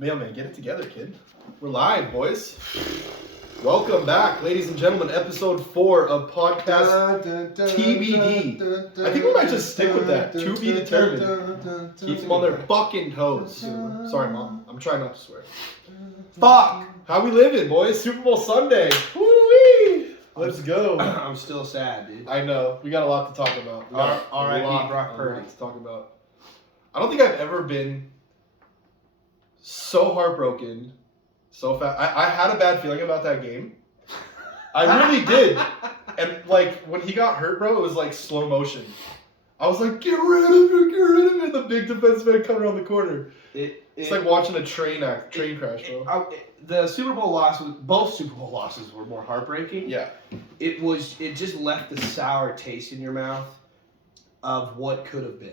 Mailman, get it together, kid. We're live, boys. Welcome back, ladies and gentlemen. Episode 4 of podcast TBD. I think we might just stick with that. To be determined. Keep them on their fucking toes. Sorry, Mom. I'm trying not to swear. Fuck. How we living, boys? Super Bowl Sunday. Woo-wee. Let's go. I'm still sad, dude. I know. We got a lot to talk about. R.I.P. Brock Purdy. To talk about. I don't think I've ever been so heartbroken, so fast. I had a bad feeling about that game. I really did. And like when he got hurt, bro, it was like slow motion. I was like, get rid of it, get rid of it. The big defense man coming around the corner. It's like watching a train crash, bro. The Super Bowl losses, both Super Bowl losses were more heartbreaking. Yeah. It just left the sour taste in your mouth of what could have been.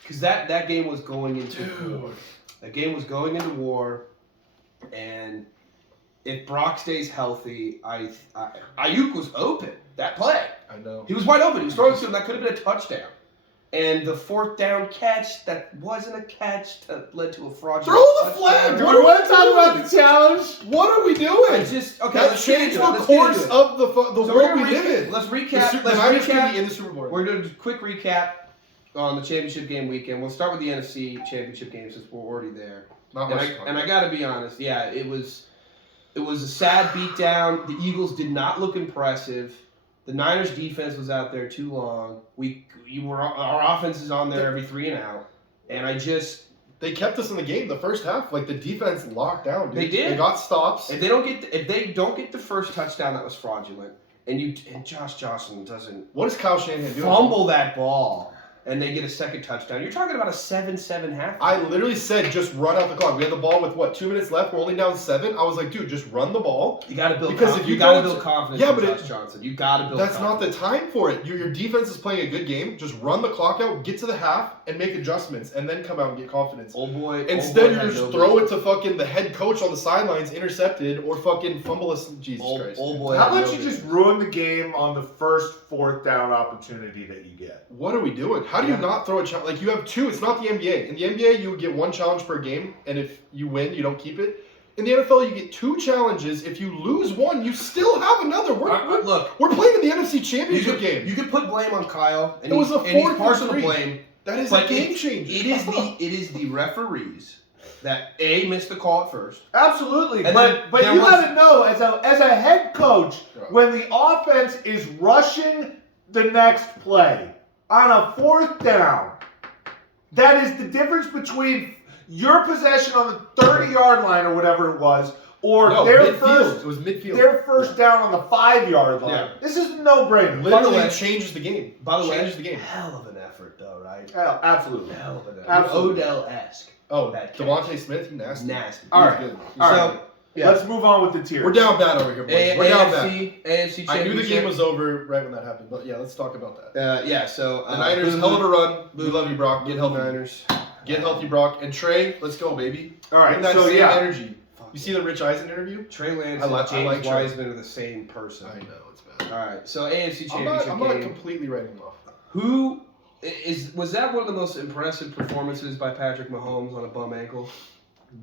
Because that game was going into war. That game was going into war, and if Brock stays healthy, Ayuk was open. That play. I know. He was wide open. He was throwing to him. That could have been a touchdown. And the fourth down catch that wasn't a catch that led to a fraudulent Throw the flag! Do we want to talk about the challenge? What are we doing? That changed the course of the world we live in. Let's recap. The Niners could be in the Super Bowl. We're going to do a quick recap on the championship game weekend. We'll start with the NFC championship game since we're already there. And I got to be honest, yeah, it was a sad beatdown. The Eagles did not look impressive. The Niners defense was out there too long. Our offense is on there every 3 and out. And they kept us in the game the first half. Like the defense locked down, dude. They did. They got stops. If they don't get the first touchdown, that was fraudulent. And Josh Johnson doesn't. What is Kyle Shanahan doing? Fumble that ball. And they get a second touchdown. You're talking about a 7-7 half. I literally said just run out the clock. We had the ball with 2 minutes left. We're only down 7. I was like, dude, just run the ball. You got to build because confidence. if you got to build confidence. Yeah, but Josh Johnson. You got to build. That's confidence. not the time for it. Your defense is playing a good game. Just run the clock out, get to the half, and make adjustments, and then come out and get confidence. Instead, you just throw it to fucking the head coach on the sidelines, intercepted, or fucking fumble us. Jesus Christ. How about you just ruin the game on the first fourth down opportunity that you get? What are we doing? How do you not throw a challenge? Like, you have 2. It's not the NBA. In the NBA, you would get 1 challenge per game, and if you win, you don't keep it. In the NFL, you get 2 challenges. If you lose 1, you still have another. We're playing in the NFC Championship game. You could put blame on Kyle. And it was a 4th partial blame. That is a game changer. It is the referees that missed the call at first. Absolutely, but you got to know as a head coach, when the offense is rushing the next play on a 4th down, that is the difference between your possession on the 30-yard line or whatever it was, or it was midfield. Their first down on the 5-yard line. Yeah. This is a no-brainer. Literally, it changes the game. Changes the game. Hell of an effort, though, right? Absolutely. Hell of an effort. Absolutely. Odell-esque. Oh, Devontae Smith, nasty. All right. Good. All right. Yeah. Let's move on with the tiers. We're down bad over here, boys. We're down bad. AFC I knew the game was over right when that happened, but yeah, let's talk about that. So the Niners, hell of a run. We love you, Brock. Get healthy, Niners. Get healthy, Brock. And Trey, let's go, baby. All right. Bring that so same energy. You see the Rich Eisen interview? Trey Lance and James Wiseman are the same person. I know, it's bad. All right. So AFC Championship game. I'm not completely writing him off. Was that one of the most impressive performances by Patrick Mahomes on a bum ankle?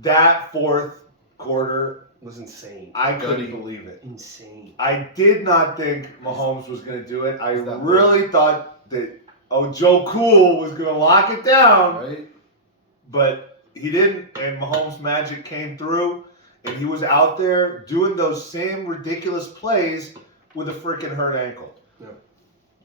That 4th quarter was insane. I couldn't believe it. Insane. I did not think Mahomes was going to do it. I really thought that Joe Cool was going to lock it down. Right. But he didn't, and Mahomes' magic came through, and he was out there doing those same ridiculous plays with a freaking hurt ankle. Yeah.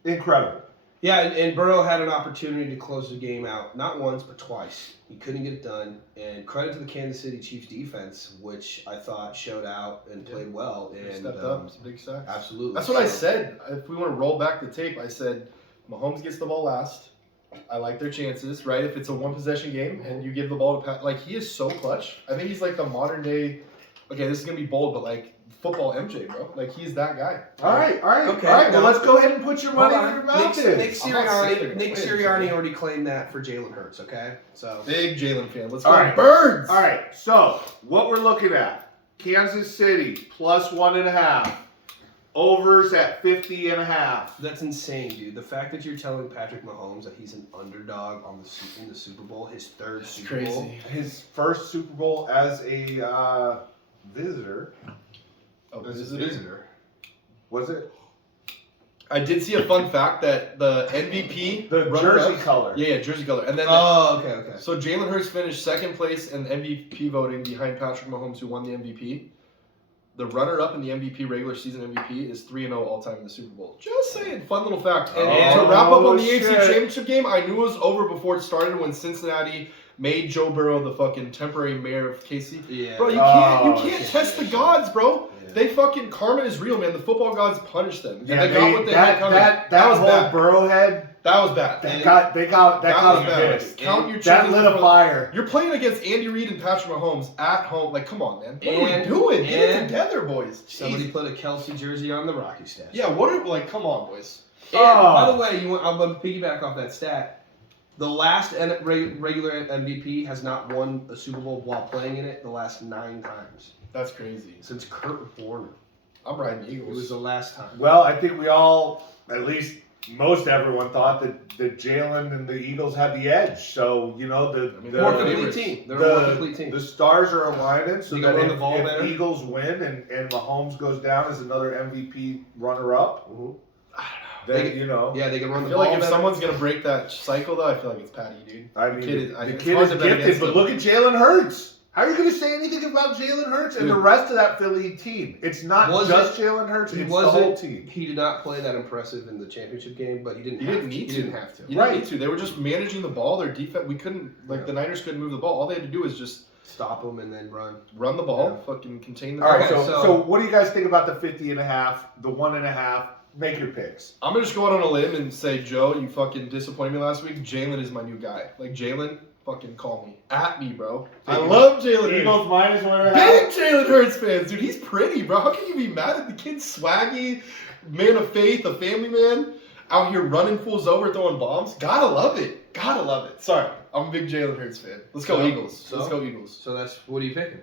Incredible. Yeah, and Burrow had an opportunity to close the game out, not once, but twice. He couldn't get it done, and credit to the Kansas City Chiefs defense, which I thought showed out and played well. And stepped up, some big sacks. Absolutely. That's what I said. If we want to roll back the tape, I said Mahomes gets the ball last. I like their chances, right? If it's a 1-possession game and you give the ball to Pat, like, he is so clutch. I think he's like the modern day, okay, this is going to be bold, but like football MJ, bro. Like, he's that guy. All right. Well, let's go ahead and put your money where your mouth is. Nick Sirianni already claimed that for Jalen Hurts, okay? So big Jalen fan. Let's go. Right. Birds! All right, so what we're looking at, Kansas City plus 1.5. overs at 50.5. That's insane, dude. The fact that you're telling Patrick Mahomes that he's an underdog in the Super Bowl, his third Super Bowl. His first Super Bowl as a visitor. As a visitor. Was it? I did see a fun fact that the MVP, The jersey color. Yeah, jersey color, and then okay. So Jalen Hurts finished second place in MVP voting behind Patrick Mahomes, who won the MVP. The runner-up in the MVP regular season MVP is 3-0 all-time in the Super Bowl. Just saying, fun little fact. And to wrap up on the AFC Championship game, I knew it was over before it started when Cincinnati made Joe Burrow the fucking temporary mayor of KC. Yeah. Bro, you can't test the gods, bro. Yeah. They fucking karma is real, man. The football gods punished them. Yeah, they got what they had coming. That was whole bad. Burrowhead. That was bad. That got bad. Count your that lit a fire. You're playing against Andy Reid and Patrick Mahomes at home. Like, come on, man. What are we doing? Get it together, boys. Somebody put a Kelsey jersey on the Rocky statue. Yeah, come on, boys. And by the way, I'm going to piggyback off that stat. The last regular MVP has not won a Super Bowl while playing in it the last 9 times. That's crazy. Since Kurt Warner. I'm riding the Eagles. It was the last time. Well, I think we all, at least most everyone, thought that Jalen and the Eagles had the edge. So, you know, They're a complete team. They're a more complete team. The stars are aligning so you that run the ball if better. Eagles win and Mahomes goes down as another MVP runner-up, then, you know. Yeah, they can run the I feel ball like if better. someone's going to break that cycle, though, I feel like it's Patty, dude. I mean, the kid is gifted, but look at Jalen Hurts. How are you going to say anything about Jalen Hurts and the rest of that Philly team? It's not just Jalen Hurts, it's the whole team. He did not play that impressive in the championship game, but he didn't have to. He didn't have to. Right. They were just managing the ball. Their defense, we couldn't, the Niners couldn't move the ball. All they had to do was just stop them and then run the ball, fucking contain the ball. All right, ball. so what do you guys think about the 50.5, the 1.5? Make your picks. I'm going to just go out on a limb and say, Joe, you fucking disappointed me last week. Jalen is my new guy. Like, Jalen, fucking call me. At me, bro. I love Jalen Hurts. Eagles minus 1.5. Big Jalen Hurts fans, dude. He's pretty, bro. How can you be mad at the kid? Swaggy, man of faith, a family man, out here running fools over, throwing bombs. Gotta love it. Gotta love it. Sorry, I'm a big Jalen Hurts fan. Let's go Eagles. Let's go Eagles. So what are you picking?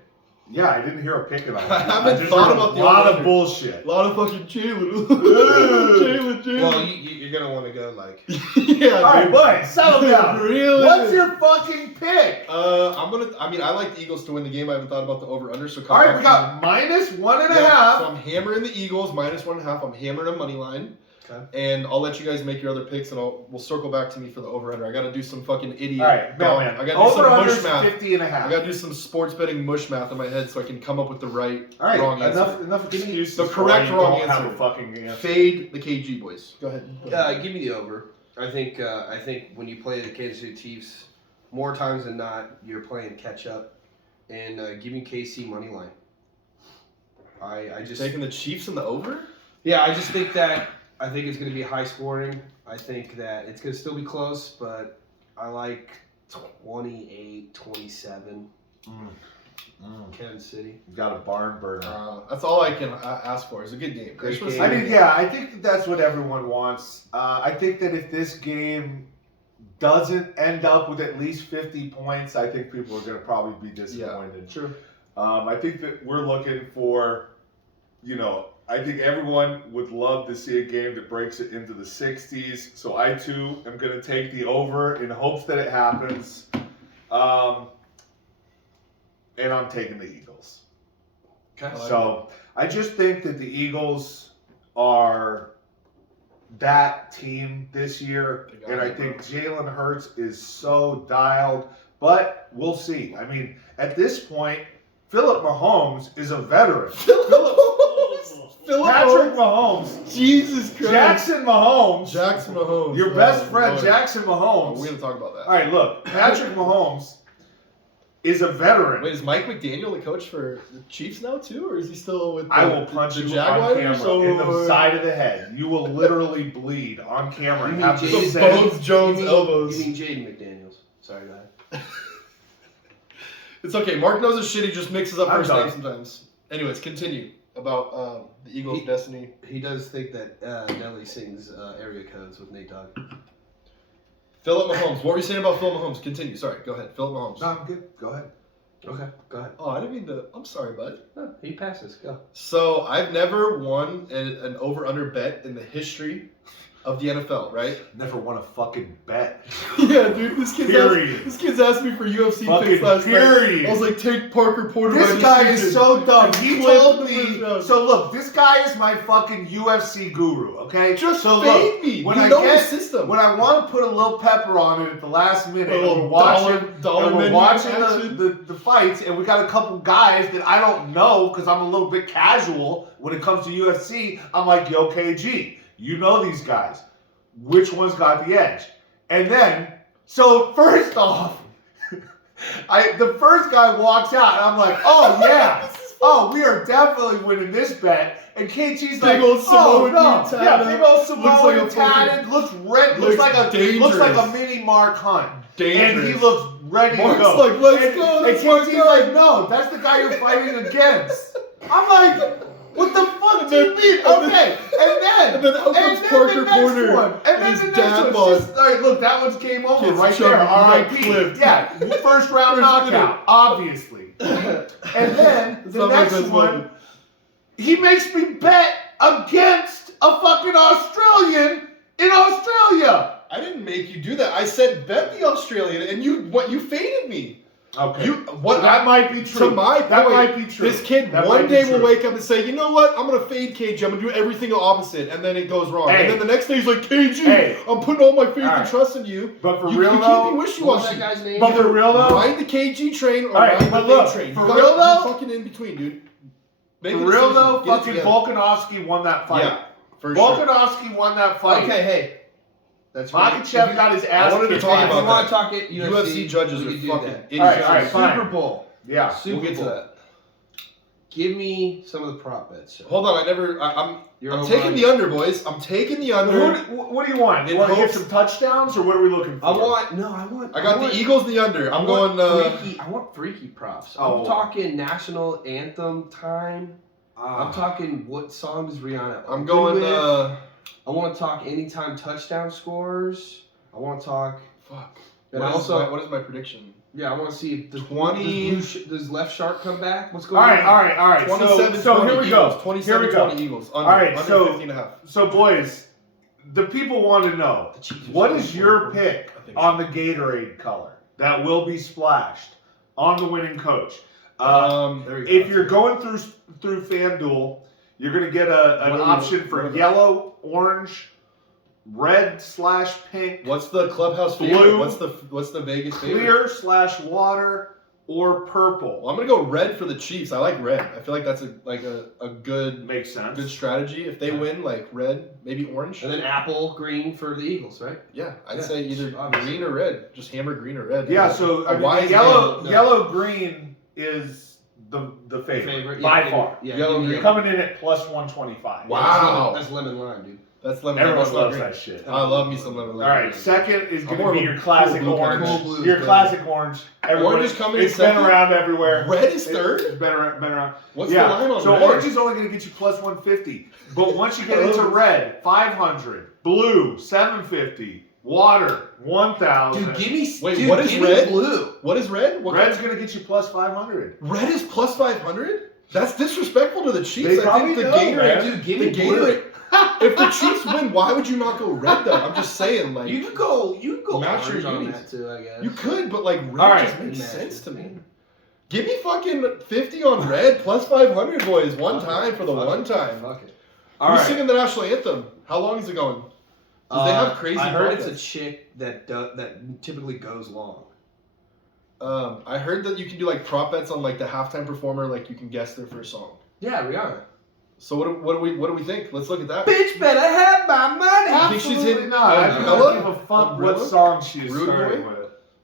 Yeah, I didn't hear a pick at all. I haven't thought about a lot of bullshit. A lot of fucking Jalen. Jalen. Well, you're gonna want to go like. Yeah. All right, boys, settle down. Really? What's your fucking pick? I like the Eagles to win the game. I haven't thought about the over/under. So all right, we got minus 1.5. Yeah, so I'm hammering the Eagles minus 1.5. I'm hammering a money line. Okay. And I'll let you guys make your other picks, and we'll circle back to me for the over/under. I got to do some fucking idiot. All right, man. I got to do some mush math. 50.5. I got to do some sports betting mush math in my head so I can come up with the wrong answer. Enough excuses. The correct wrong answer. Have a fucking answer. Fade the KG boys. Go ahead. Give me the over. I think when you play the Kansas City Chiefs, more times than not, you're playing catch up, and give me KC money line. I just taking the Chiefs in the over. Yeah, I just think that. I think it's going to be high scoring. I think that it's going to still be close, but I like 28-27. Kansas City. You got a barn burner. That's all I can ask for. It's a good game. Great game. I mean, yeah, I think that's what everyone wants. I think that if this game doesn't end up with at least 50 points, I think people are going to probably be disappointed. Yeah, sure. I think that we're looking for, I think everyone would love to see a game that breaks it into the 60s. So I, too, am going to take the over in hopes that it happens. And I'm taking the Eagles. Okay. So I just think that the Eagles are that team this year. And I think Jalen Hurts is so dialed. But we'll see. I mean, at this point, Philip Mahomes is a veteran. Patrick Mahomes. Jesus Christ. Jackson Mahomes. Your best friend, Jackson Mahomes. We're going to talk about that. All right, look. Patrick Mahomes is a veteran. Wait, is Mike McDaniel the coach for the Chiefs now, too? Or is he still with I will punch you on camera in the side of the head. You will literally bleed on camera. You have mean to say Bones Jones elbows. You mean Jaden McDaniels. Sorry, go ahead. It's okay. Mark knows his shit. He just mixes up I'm first done. names sometimes. Anyways, continue about the Eagles' destiny. He does think that Nelly sings area codes with Nate Dogg. Philip Mahomes. What were you saying about Philip Mahomes? Continue. Sorry. Go ahead. Philip Mahomes. No, I'm good. Go ahead. Okay, go ahead. Oh, I didn't mean to. I'm sorry, bud. No, he passes. Go. So I've never won an over/under bet in the history of the NFL, right? Never won a fucking bet. Yeah, dude. This kid's asked me for UFC picks last night. I was like, take Parker Porter. This guy is so dumb. He told me. So look, this guy is my fucking UFC guru. Okay. Just so fade me. When you I know get the system. when I want to put a little pepper on it at the last minute, A little and we're dollar watching menu the fights, and we got a couple guys that I don't know because I'm a little bit casual when it comes to UFC. I'm like, yo, KG, you know these guys. Which one's got the edge? And then, so first off, the first guy walks out, and I'm like, oh yeah, oh, we are definitely winning this bet. And KG's like, old oh Samoan no, tatted. yeah, big old Samoan Looks tatted, looks red, looks like a dangerous. mini Mark Hunt, Dangerous. and he looks ready Mark's to go. like, let's and, go, And let's KG's go. like, no, that's the guy you're fighting against. I'm like, what the fuck do you mean? and Okay, And then out comes Parker Porter and then his the next dad one's bod. just, all right, look, that one's game over Kids right chubby, there. you got R.I.P. clipped. Yeah, first round knockout, obviously. And then It's the not my next best one, moment. he makes me bet against a fucking Australian in Australia. I didn't make you do that. I said bet the Australian, and you faded me. Okay. That might be true. To my that point, might be true. This kid That one might be day will true. wake up and say, you know what? I'm gonna fade KG. I'm gonna do everything opposite, and then it goes wrong. Hey. And then the next day he's like, KG, Hey. I'm putting all my faith All right. and trust in you. But for You real can't though, be What was that wishy-washy. guy's name? but for real though, Ride the KG train or All right, ride the but fade look, train. for You real gotta though- be fucking in between, dude. Make for a real decision. though, Get it fucking together. Volkanovski won that fight. Yeah, for sure. Volkanovski won that fight. Okay, hey. That's right. Makachev got his ass I wanted to kicked. talk If about you that. want to talk it, UFC judges we are can do fucking that. idiots. All right, fine. Super Bowl. Yeah. Super We'll get to Bowl. that. Give me some of the prop bets. Sir. Hold on, I'm taking the under, boys. I'm taking the under. What do you want? You In want to get hopes- some touchdowns, or what are we looking for? I got the Eagles in the under. I'm going. Freaky, I want freaky props. Oh. I'm talking national anthem time. Ah. I'm talking what songs Rihanna. I'm opened going. with. I want to talk anytime touchdown scores. I want to talk. Fuck. And What also, is my prediction? yeah, I want to see if does 20 does left shark come back? What's All going right, on? all right. 27, So 20 here we Eagles. go. 27, Here we go. 20 Eagles. Under, All right, under so- 50 and a half. So boys, the people want to know The Chiefs are what so is your important. pick I think so. on the Gatorade color that will be splashed on the winning coach. There we go. If you're going through FanDuel, you're going to get an What are option you- for what- yellow, orange, red/pink, What's the clubhouse Blue. favorite? What's the Vegas favorite? clear/water, or purple. Well, I'm gonna go red for the Chiefs. I like red. I feel like that's a good Makes sense. good strategy. If they win, like red, maybe orange. And then apple green for the Eagles, right? Yeah, I'd Yeah, say either obviously. green or red. Just hammer green or red. Yeah, so A wise yellow man. yellow green is the favorite, by yeah, far. Yeah, Yellow give me green. Coming in at plus 125. Wow. That's lemon lime, dude. That's lemon. Everyone that's loves green. that shit. I love me some lemon. All right, second is I'm going more to of be a your classic cool blue kind of orange. guy. Cool blue is Your good. classic orange. Everyone, Orange is coming in It's been second? around everywhere. Red is It's third. been around. What's the line on so red? orange is only going to get you plus 150. But once you get into red, 500. Blue, 750. Water, 1,000. Dude, give me. Wait, dude, what is give me red? Blue. What is red? What Red's going to get you plus 500. Red is plus 500. That's disrespectful to the Chiefs. They I probably think the know, Gatorade. man. Dude, give the me blue. Gatorade. If the Chiefs win, why would you not go red though? I'm just saying, like You could go. Match your orange on unis. that too, I guess. you could, but like red All right. just makes Match sense it. to me. Give me fucking 50 on red plus 500, boys. One Fuck it. time for the Fuck one it. time. Fuck it. All Who's right. singing the national anthem? How long is it going? 'Cause they have crazy. I heard it's a broadcasts. chick that typically goes long. I heard that you can do like prop bets on like the halftime performer. Like you can guess their first song. Yeah, Rihanna. So what do we think? Let's look at that. Bitch better have my money. think she's Absolutely hitting not. I do Umbrella? not give a fuck Umbrella? what song she is Rude starting Boy? with.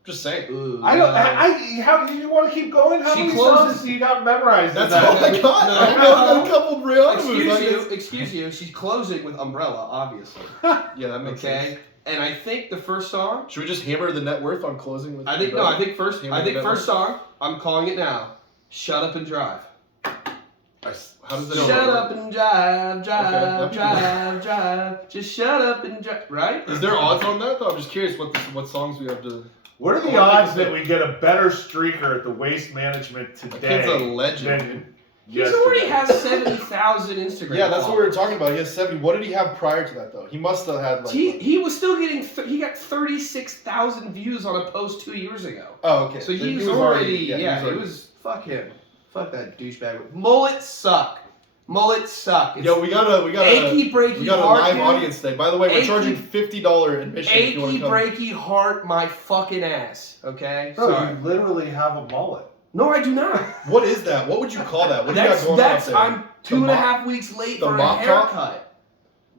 Just saying. Ooh, I don't. no. How do you want to keep going? How She many closes- songs do you got memorized? That's in that? all I got. No, I no. got a couple Brianna moves. Excuse you. She's closing with Umbrella, obviously. Yeah, that makes Okay. sense. And I think the first song. Should we just hammer the net worth on closing with? I think first. Hammer I think the first network? song. I'm calling it now. Shut up and drive. How does that? Shut up and drive, Okay, drive. Just shut up and drive. Right? Is there odds on that though? I'm just curious what songs we have to. What are the odds that we get a better streaker at the Waste Management today? That kid's a legend, dude. He already has 70,000 Instagram. Yeah, that's what we were talking about. He has 70. What did he have prior to that though? He must have had like. He was still getting. He got 36,000 views on a post 2 years ago. Oh, okay. So he was already. It was. Fuck him. Fuck that douchebag. Mullets suck. Mullets suck. Yo, we got a achy breaky we got a heart, live dude. audience today. By the way, we're charging $50 admission. Achy if you want to come. breaky heart, my fucking ass. Okay. Bro, Sorry. you literally have a mullet. No, I do not. What is that? What would you call that? What do you got going on up there? I'm 2.5 weeks late the for a mop haircut. top?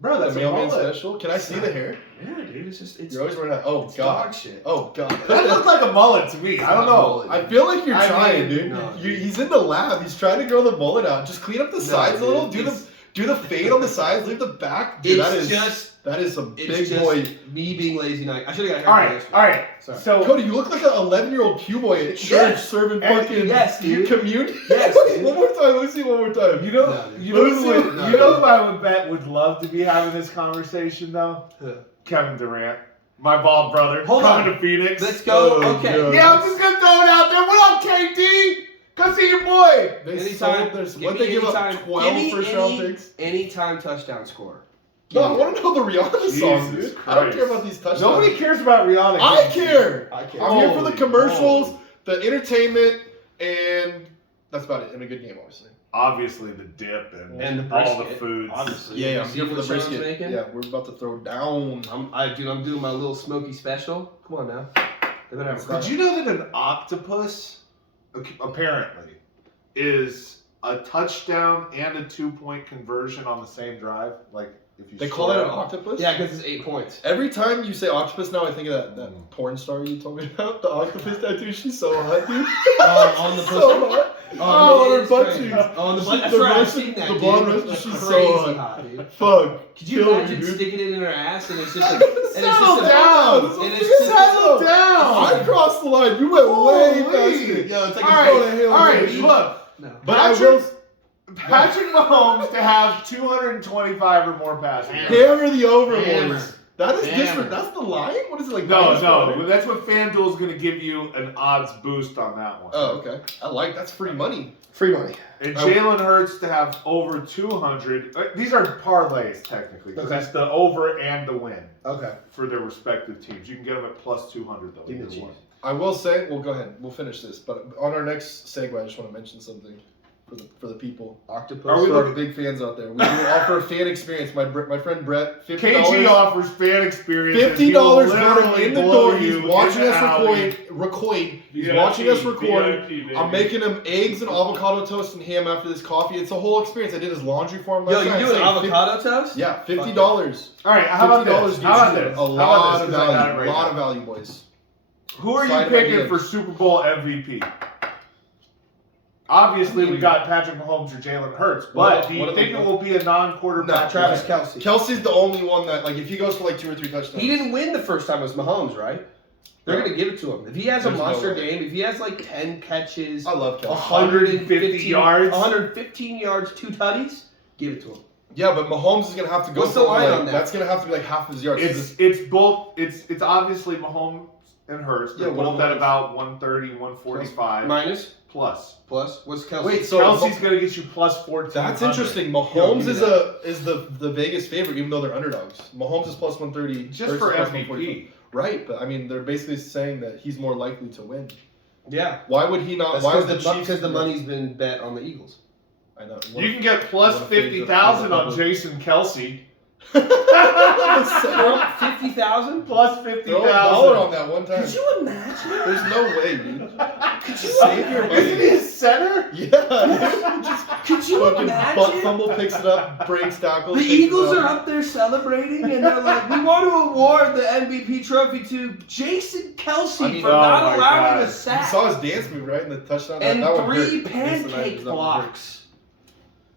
Bro, that's the a mailman mullet. special. Can I see the hair? Yeah, dude. It's You're always wearing that. Oh it's god. dog shit. Oh god. That looks like a mullet to me. I don't know. I feel like you're I trying, mean, dude. no, He's in the lab. He's trying to grow the mullet out. Just clean up the sides a little. dude, Do the fade on the sides. Leave the back. Dude, that is some big boy. Me being lazy night. I should have got a haircut. All right. Sorry. So Cody, you look like an 11-year-old Q boy at church Yes. serving And- fucking yes, dude. communion. Yes, dude. One more time. Let me see one more time. you know, No, dude. you know, Let me see who, what- you know who I would bet would love to be having this conversation though? Huh. Kevin Durant, my bald brother, Hold coming on. to Phoenix. Let's go. Oh, Okay. God. Yeah, I'm just gonna throw it out there. What up, KD? Come see your boy. They Anytime. sold this. Give What me they give up? anytime. 12 Give me first round picks. Anytime touchdown scorer. No, I want to know the Rihanna song, Jesus dude. I don't Christ. care about these touchdowns. Nobody cares about Rihanna. I care. I care. I'm here for the Holy commercials, moly. the entertainment, and that's about it. And a good game, obviously. Obviously, the dip and the all the brisket, foods. obviously. Yeah, You I'm see here for the what Sean's brisket. making? Yeah, we're about to throw down. I'm doing my little smoky special. Come on now. They better have a Did you know that an octopus, apparently, is a touchdown and a 2-point conversion on the same drive? Like, if you They call that score an it. octopus? Yeah, because it's 8 points. Every time you say octopus now, I think of that porn star you told me about. The octopus tattoo. She's so hot, dude. On the so pussy? hot. Oh, Oh, on her it's butt crazy. cheeks. Oh, on the butt. That's The right. I've Russian- seen that. the dude. blonde Russian, That's she's so crazy hot. hot, dude. Fuck. Could you Kill me, imagine dude. sticking it in her ass and it's just like Settle down. and it's just Settle down. I crossed the line. You went way Holy. past. Yo, it's like All a right, go to hell, all right. baby. Look, No. But I will Patrick Mahomes to have 225 or more passing. yards. hammer the over, Hammer. boys. That is Hammer. different. That's the line? What is it like? No, -20? no. That's what FanDuel's going to give you an odds boost on that one. Oh, okay. That's free money. Free money. And Jalen Hurts to have over 200. These are parlays, technically. Because Okay. it's the over and the win Okay. for their respective teams. You can get them at plus 200, though. Give me either the one. Chiefs. I will say, well, go ahead. We'll finish this. But on our next segue, I just want to mention something for the people. Octopus. Are we For our looking- big fans out there. We do offer a fan experience. My friend Brett, $50. KG offers fan experience. $50 going in the door. He's watching us record. record. He's watching us record. I'm making him eggs and avocado toast and ham after this coffee. It's a whole experience. I did his laundry for him last Yo, night. you I'm doing saying avocado toast? Yeah, $50. All right, how about $50 this? How about gets you this? a How about lot this? of 'Cause I got value. it A right lot now. of value, boys. Who are Side you of my picking DMs. for Super Bowl MVP? Obviously, we got Patrick Mahomes or Jalen Hurts, but do you think it will be a non-quarterback? No, Travis play? Kelsey. Kelsey's the only one that, like, if he goes for like 2 or 3 touchdowns. He didn't win the first time it was Mahomes, right? They're No. gonna give it to him. If he has a There's no monster way. game, if he has like 10 catches, I love Kelsey. 150 yards. 115 yards, 2 tutties, give it to him. Yeah, but Mahomes is gonna have to go. What's the for, line like, on that? That's gonna have to be like half his yards. It's both. It's obviously Mahomes and Hurts. They're Yeah, what both about at about 130, 145 Minus, plus. what's Kelsey? Wait, so Kelsey's gonna get you plus 14. That's interesting. Mahomes give me is the Vegas favorite, even though they're underdogs. Mahomes is plus 130. Just Hurts for is plus MVP. 145. Right, but I mean, they're basically saying that he's more likely to win. Yeah. Why would he not? That's Why would the Chiefs? because the money's been bet on the Eagles. I know. You can get plus what if they- 50,000 on the- Jason Kelsey. 50,000? Plus Throw $1 $50,000. on that one time. Could you imagine? There's no way, dude. Could you Save your money. Isn't he a center? Yeah. Just Could you fucking butt imagine? fumble, picks it up, breaks tackles. The takes it Eagles out. are up there celebrating, and they're like, "We want to award the MVP trophy to Jason Kelsey I mean, for oh not my allowing God. a sack You saw his dance move, right? In the touchdown. and that would 3 hurt. pancake That would blocks."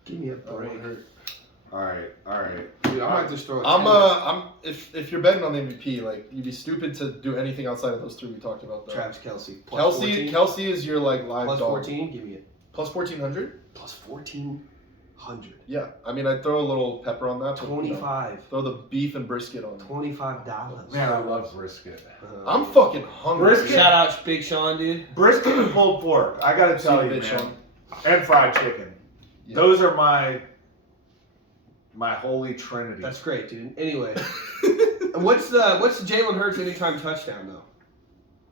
Give me a hurt. That break. would hurt. All right. Dude, I might just throw it. If you're betting on the MVP, like you'd be stupid to do anything outside of those 3 we talked about. Though. Travis Kelsey. Plus Kelsey 14. Kelsey is your like live Plus dog. 14. Give me it. Plus 1400. Plus 14. 100. Yeah, I mean, I'd throw a little pepper on that. 25. Throw the beef and brisket on. $25. Man, I love brisket. I'm fucking hungry. Brisket? Shout out Big Sean, dude. Brisket and pulled pork. I gotta tell you, man. Sean. And fried chicken. Yeah. Those are my holy trinity. That's great, dude. Anyway, what's the Jalen Hurts anytime touchdown though?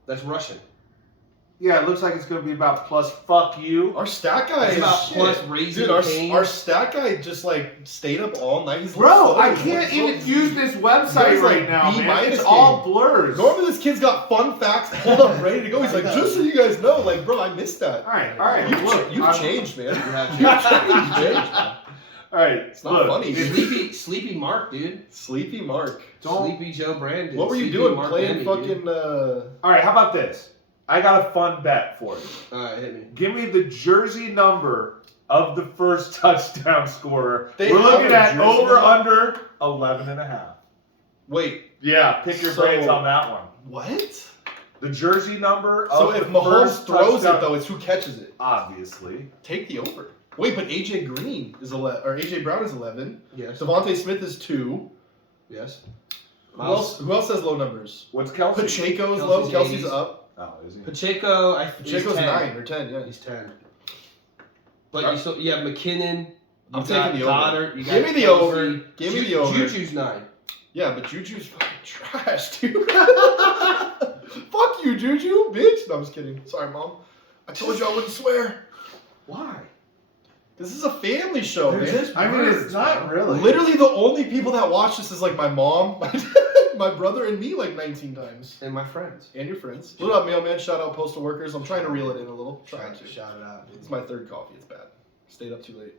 That's rushing. Yeah, it looks like it's gonna be about plus fuck you. Our stat guy It's is about shit. plus raising Dude, Cane's. our stat guy just like stayed up all night. He's Bro, so- I can't even use this website He's right like now, B- man. It's game. all blurs. Normally this kid's got fun facts pulled up ready to go. He's like, just so you guys know, like, bro, I missed that. All right. You've changed, man. Yeah, You've changed. All right, It's not funny. Sleepy Mark, dude. Sleepy Mark. Sleepy Joe Brandon. What were you Sleepy doing? Mark Playing Emmy, fucking. dude. All right, how about this? I got a fun bet for you. All right, hit me. Give me the jersey number of the first touchdown scorer. They We're have looking a at jersey over number? under 11.5. Wait, Yeah, pick your So- brains on that one. what? The jersey number So of if the Mahomes first throws touchdown, it, though, it's who catches it. obviously. Take the over. Wait, but AJ Green is 11, or AJ Brown is 11. Yes. Devontae Smith is 2. Yes. Who else has low numbers? What's Kelsey? Pacheco's low. Kelsey's Kelsey's 80s. up. Oh, is he? Pacheco, Pacheco's 9 or 10. Yeah. He's 10. But you have McKinnon. I'm you got taking the over. Goddard, you got Give me the Kelsey. over. Give me the over. Juju's 9. Yeah, but Juju's fucking trash, dude. Fuck you, Juju, bitch. No, I'm just kidding. Sorry, Mom. I told you I wouldn't swear. Why? This is a family show, They're man. just I mean, it's birds, not bro. really. Literally, the only people that watch this is like my mom, my brother, and me like 19 times. And my friends. And your friends. What up, mailman? Shout out postal workers. I'm trying to reel it in a little. Trying to. Shout it out, dude. It's my third coffee. It's bad. Stayed up too late.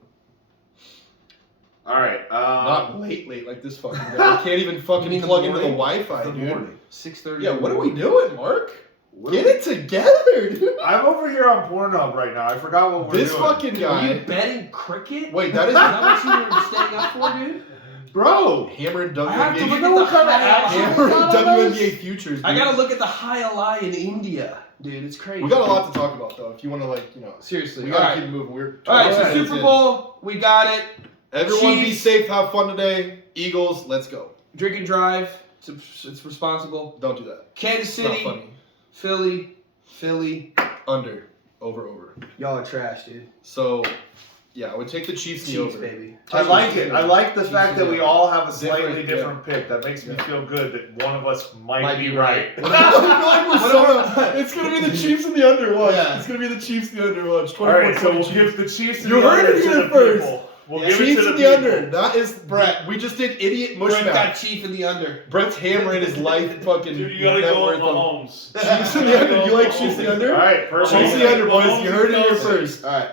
All right. Not late like this fucking guy. I can't even fucking In the plug into the morning? Wi-Fi, Good dude. morning. 6:30. Yeah, what are we doing, Mark? What Get are it together, dude. I'm over here on Pornhub right now. I forgot what we're This doing. fucking Are you guy. betting cricket? Wait, that is Is that what you were staying up for, dude? Bro, hammering I have to WNBA. look know at what the kind of high action ally. Hammering WNBA futures. Dude. I gotta look at the high ally in India, dude. It's crazy. We got a lot to talk about though. If you want to, like, you know, Seriously. we All gotta right. keep it moving. We're All right. So 12 minutes Super in. Bowl, we got it. Everyone be Chiefs. safe. Have fun today. Eagles, let's go. Drink and drive. It's responsible. Don't do that. Kansas It's not City, funny. Philly. Under. Over. Y'all are trash, dude. So, yeah, I would take the Chiefs in the Chiefs, over. baby. I like it. I like the Chiefs fact that in the we over. all have a slightly Different, different pick. That makes me Yeah. feel good that one of us might Might be be right. It's gonna be the Chiefs in the under. Watch. Yeah. It's gonna be the Chiefs in the under. Watch. All right, so 24-20 we'll Chiefs. give the Chiefs and You the heard under it to here the first. people. We'll Yeah. give Chiefs it to in the the people. under. That is Brett. We just did idiot Brett mushmouth. got Chief in the under. Brett's hammering his life fucking Dude, you gotta net go with worth on- Mahomes. Chiefs in the under. You like Chiefs in the under? All right, perfect. Chiefs in the under, boys. Mahomes You heard it here knows first. All right.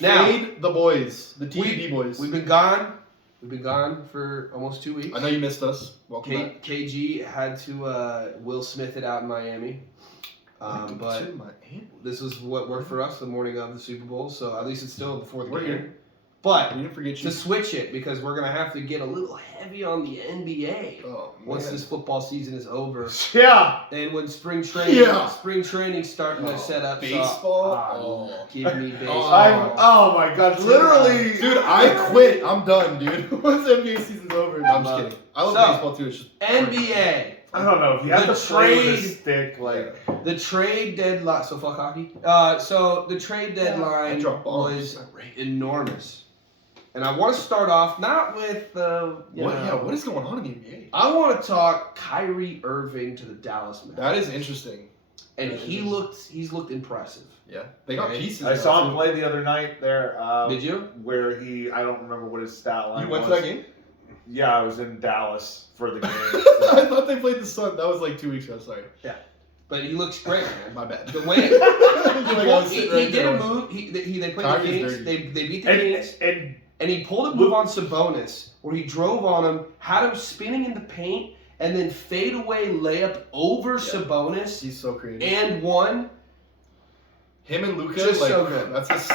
Now Fade the boys. The TBD boys. we've been gone. We've been gone for almost 2 weeks. I know you missed us. Welcome back. KG had to Will Smith it out in Miami. But this was what worked for us the morning of the Super Bowl, so at least it's still before the We're game. here. But We didn't forget to you. switch it, because we're going to have to get a little heavy on the NBA Oh, once man. this football season is over. Yeah. And when spring training starting to set up. Baseball? So, give me baseball. Oh my God! Literally, Dude, I quit. I'm done, dude. Once NBA season's over. No, I'm just kidding. I love So, baseball too. It's just NBA. I don't know if you have The to play with a trade- stick like. The trade deadline. So fuck hockey. So the trade deadline drop bombs. was enormous, and I want to start off not with what is going on in the NBA? I want to talk Kyrie Irving to the Dallas Mavericks. That is interesting. and that is he's looked impressive. Yeah, they got Right. pieces. I now, saw him too. play the other night there. Did you? Where I don't remember what his stat line You went was. to that game? Yeah, I was in Dallas for the game. I thought they played the Sun. That was like 2 weeks ago. Sorry, But he looks great, man. my bad. The way he did a move. They played the Kyrie's Kings. dirty. They beat the Kings. and And he pulled a move on Sabonis where he drove on him, had him spinning in the paint, and then fade away layup over Sabonis He's so creative. and won. Him and Luka, Just like so good. that's just.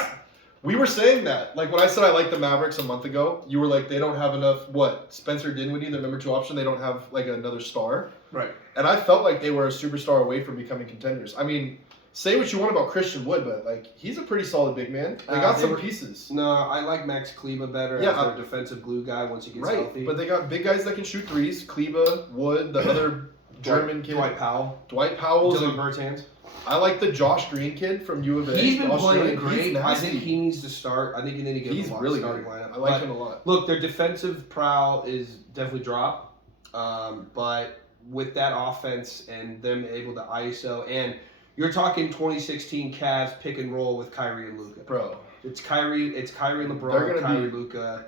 We were saying that. Like when I said I liked the Mavericks a month ago, you were like, they don't have enough. What? Spencer Dinwiddie, their number 2 option, they don't have like another star. Right. And I felt like they were a superstar away from becoming contenders. I mean, say what you want about Christian Wood, but like he's a pretty solid big man. They got some pieces. No, I like Max Kleba better as their defensive glue guy once he gets healthy. But they got big guys that can shoot threes. Kleba, Wood, the other German kid. Dwight Powell. Dylan Bertans. I like the Josh Green kid from U of A. He's been playing great. I think he needs to start. I think you need to give him a really starting good. lineup. I like him a lot. Look, their defensive prowl is definitely dropped. But with that offense and them able to ISO, and you're talking 2016 Cavs pick and roll with Kyrie and Luka. Bro. It's Kyrie LeBron, Kyrie Luka.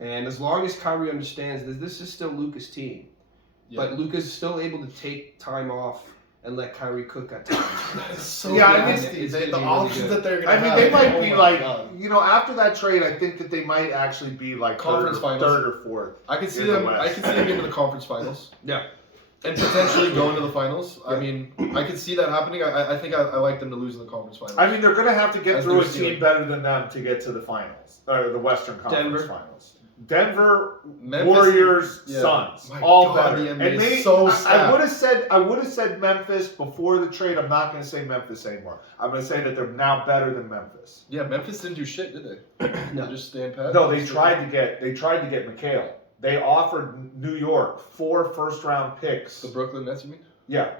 And as long as Kyrie understands this is still Luka's team. Yeah. But Luka's still able to take time off and let Kyrie cook at times. That is so nasty. The options that they're going to have. They might be after that trade, I think that they might actually be like conference finals. Third or fourth. I can see them. I can see them into the conference finals. Yeah. And potentially going to the finals. I mean, I could see that happening. I think I like them to lose in the conference finals. I mean, they're going to have to get through a team better than them to get to the finals, or the Western Conference Finals. Denver, Memphis, Warriors, Suns, all better. And I would have said Memphis before the trade. I'm not going to say Memphis anymore. I'm going to say that they're now better than Memphis. Yeah, Memphis didn't do shit, did they? No, just stand pat. No, they tried to get McHale. They offered New York 4 first-round picks. The Brooklyn Nets, you mean? Yeah.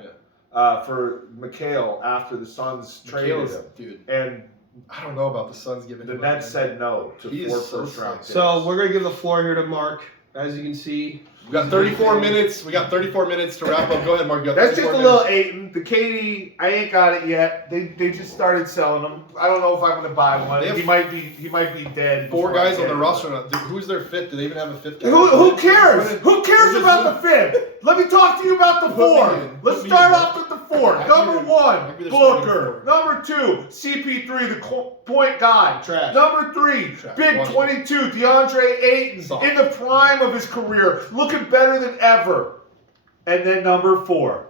For McHale after the Suns traded him. Dude. And I don't know about the Suns giving the Nets said no to 4 first-round picks. So we're going to give the floor here to Mark. As you can see, we got 34 minutes. We got 34 minutes to wrap up. Go ahead, Mark. That's just a little Aiton. The KD, I ain't got it yet. They just started selling them. I don't know if I'm going to buy one. He might be dead. 4 guys on the roster now. Who's their fifth? Do they even have a fifth guy? Who cares? Who cares about the fifth? Let me talk to you about the 4. Let's start off with the 4. Number 1, Booker. Number 2, CP3, the point guard. Trash. Number 3, big 22, DeAndre Ayton, in the prime of his career, looking better than ever. And then number 4,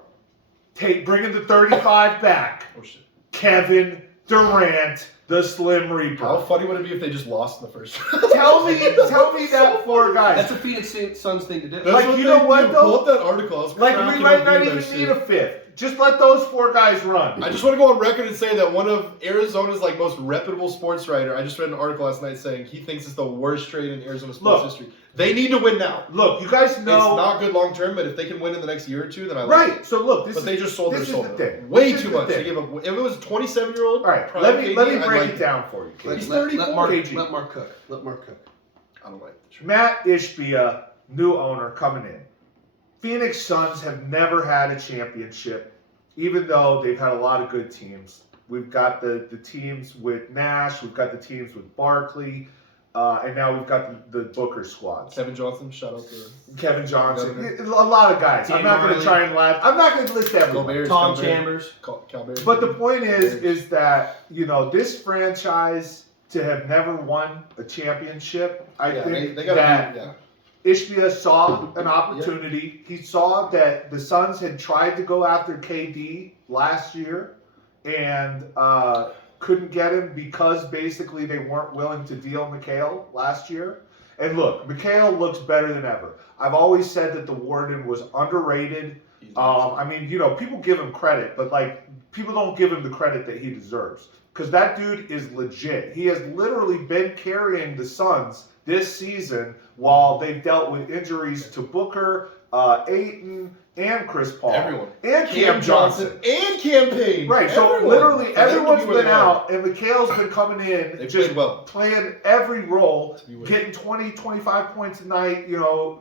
bringing the 35 back. Oh shit. Kevin Durant, the Slim Reaper. How funny would it be if they just lost in the first round? Tell me that 4 guys. That's a Phoenix Suns thing to do. Like, you know what, though? Pull up that article. Like, we might not even need a 5th. Just let those 4 guys run. I just want to go on record and say that one of Arizona's most reputable sports writer, I just read an article last night saying he thinks it's the worst trade in Arizona sports history. They need to win now. Look, you guys know it's not good long term, but if they can win in the next year or 2, then I like it. Right. So look, they just sold their soul. thing. Way too much. They gave up. If it was a 27-year-old, all right. Let me break it down for you. He's 34. Let Mark cook. Let Mark cook. I don't like this. Matt Ishbia, new owner coming in. Phoenix Suns have never had a championship, even though they've had a lot of good teams. We've got the teams with Nash, we've got the teams with Barkley, and now we've got the Booker squads. Kevin Johnson, shout out to Kevin Johnson. A lot of guys. I'm not going to try and I'm not going to list everyone. Tom Chambers. But the point is that, this franchise to have never won a championship, I think that Ishbia saw an opportunity. He saw that the Suns had tried to go after KD last year and couldn't get him because basically they weren't willing to deal McHale last year. And look, McHale looks better than ever. I've always said that the Warden was underrated. People give him credit, but people don't give him the credit that he deserves. Because that dude is legit. He has literally been carrying the Suns this season while they've dealt with injuries to Booker, Ayton, and Chris Paul. Everyone. And Cam Johnson. And Cam Payne. Right, so literally everyone's been out, and McHale's been coming in, playing every role, getting 20, 25 points a night,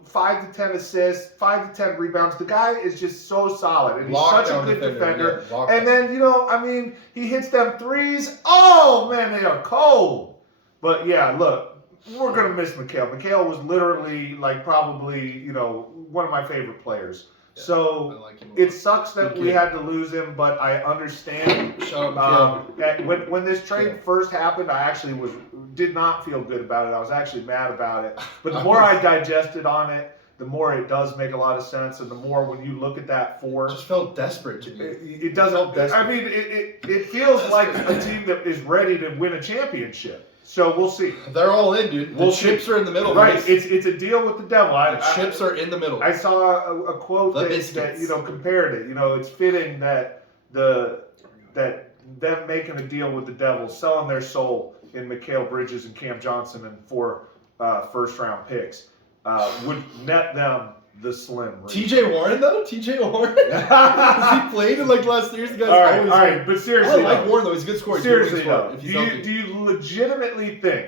5 to 10 assists, 5 to 10 rebounds. The guy is just so solid, and he's such a good defender. And then, he hits them threes. Oh, man, they are cold. But, yeah, look. We're going to miss McHale. McHale was literally, probably, one of my favorite players. Yeah, so it sucks that we had to lose him, but I understand. When this trade first happened, I actually did not feel good about it. I was actually mad about it. But the more I digested on it, the more it does make a lot of sense, and the more when you look at that 4, it just felt desperate to me. It doesn't. It feels like a team that is ready to win a championship. So we'll see. They're all in, dude. The chips are in the middle. Right. It's a deal with the devil. The chips are in the middle. I saw a quote that compared it. It's fitting that them making a deal with the Devils, selling their soul in Mikal Bridges and Cam Johnson and 4 first-round picks would net them the slim. TJ Warren though? TJ Warren? He played in like last year's guys. All right, but seriously, I like Warren though. He's a good scorer. Seriously though, do you legitimately think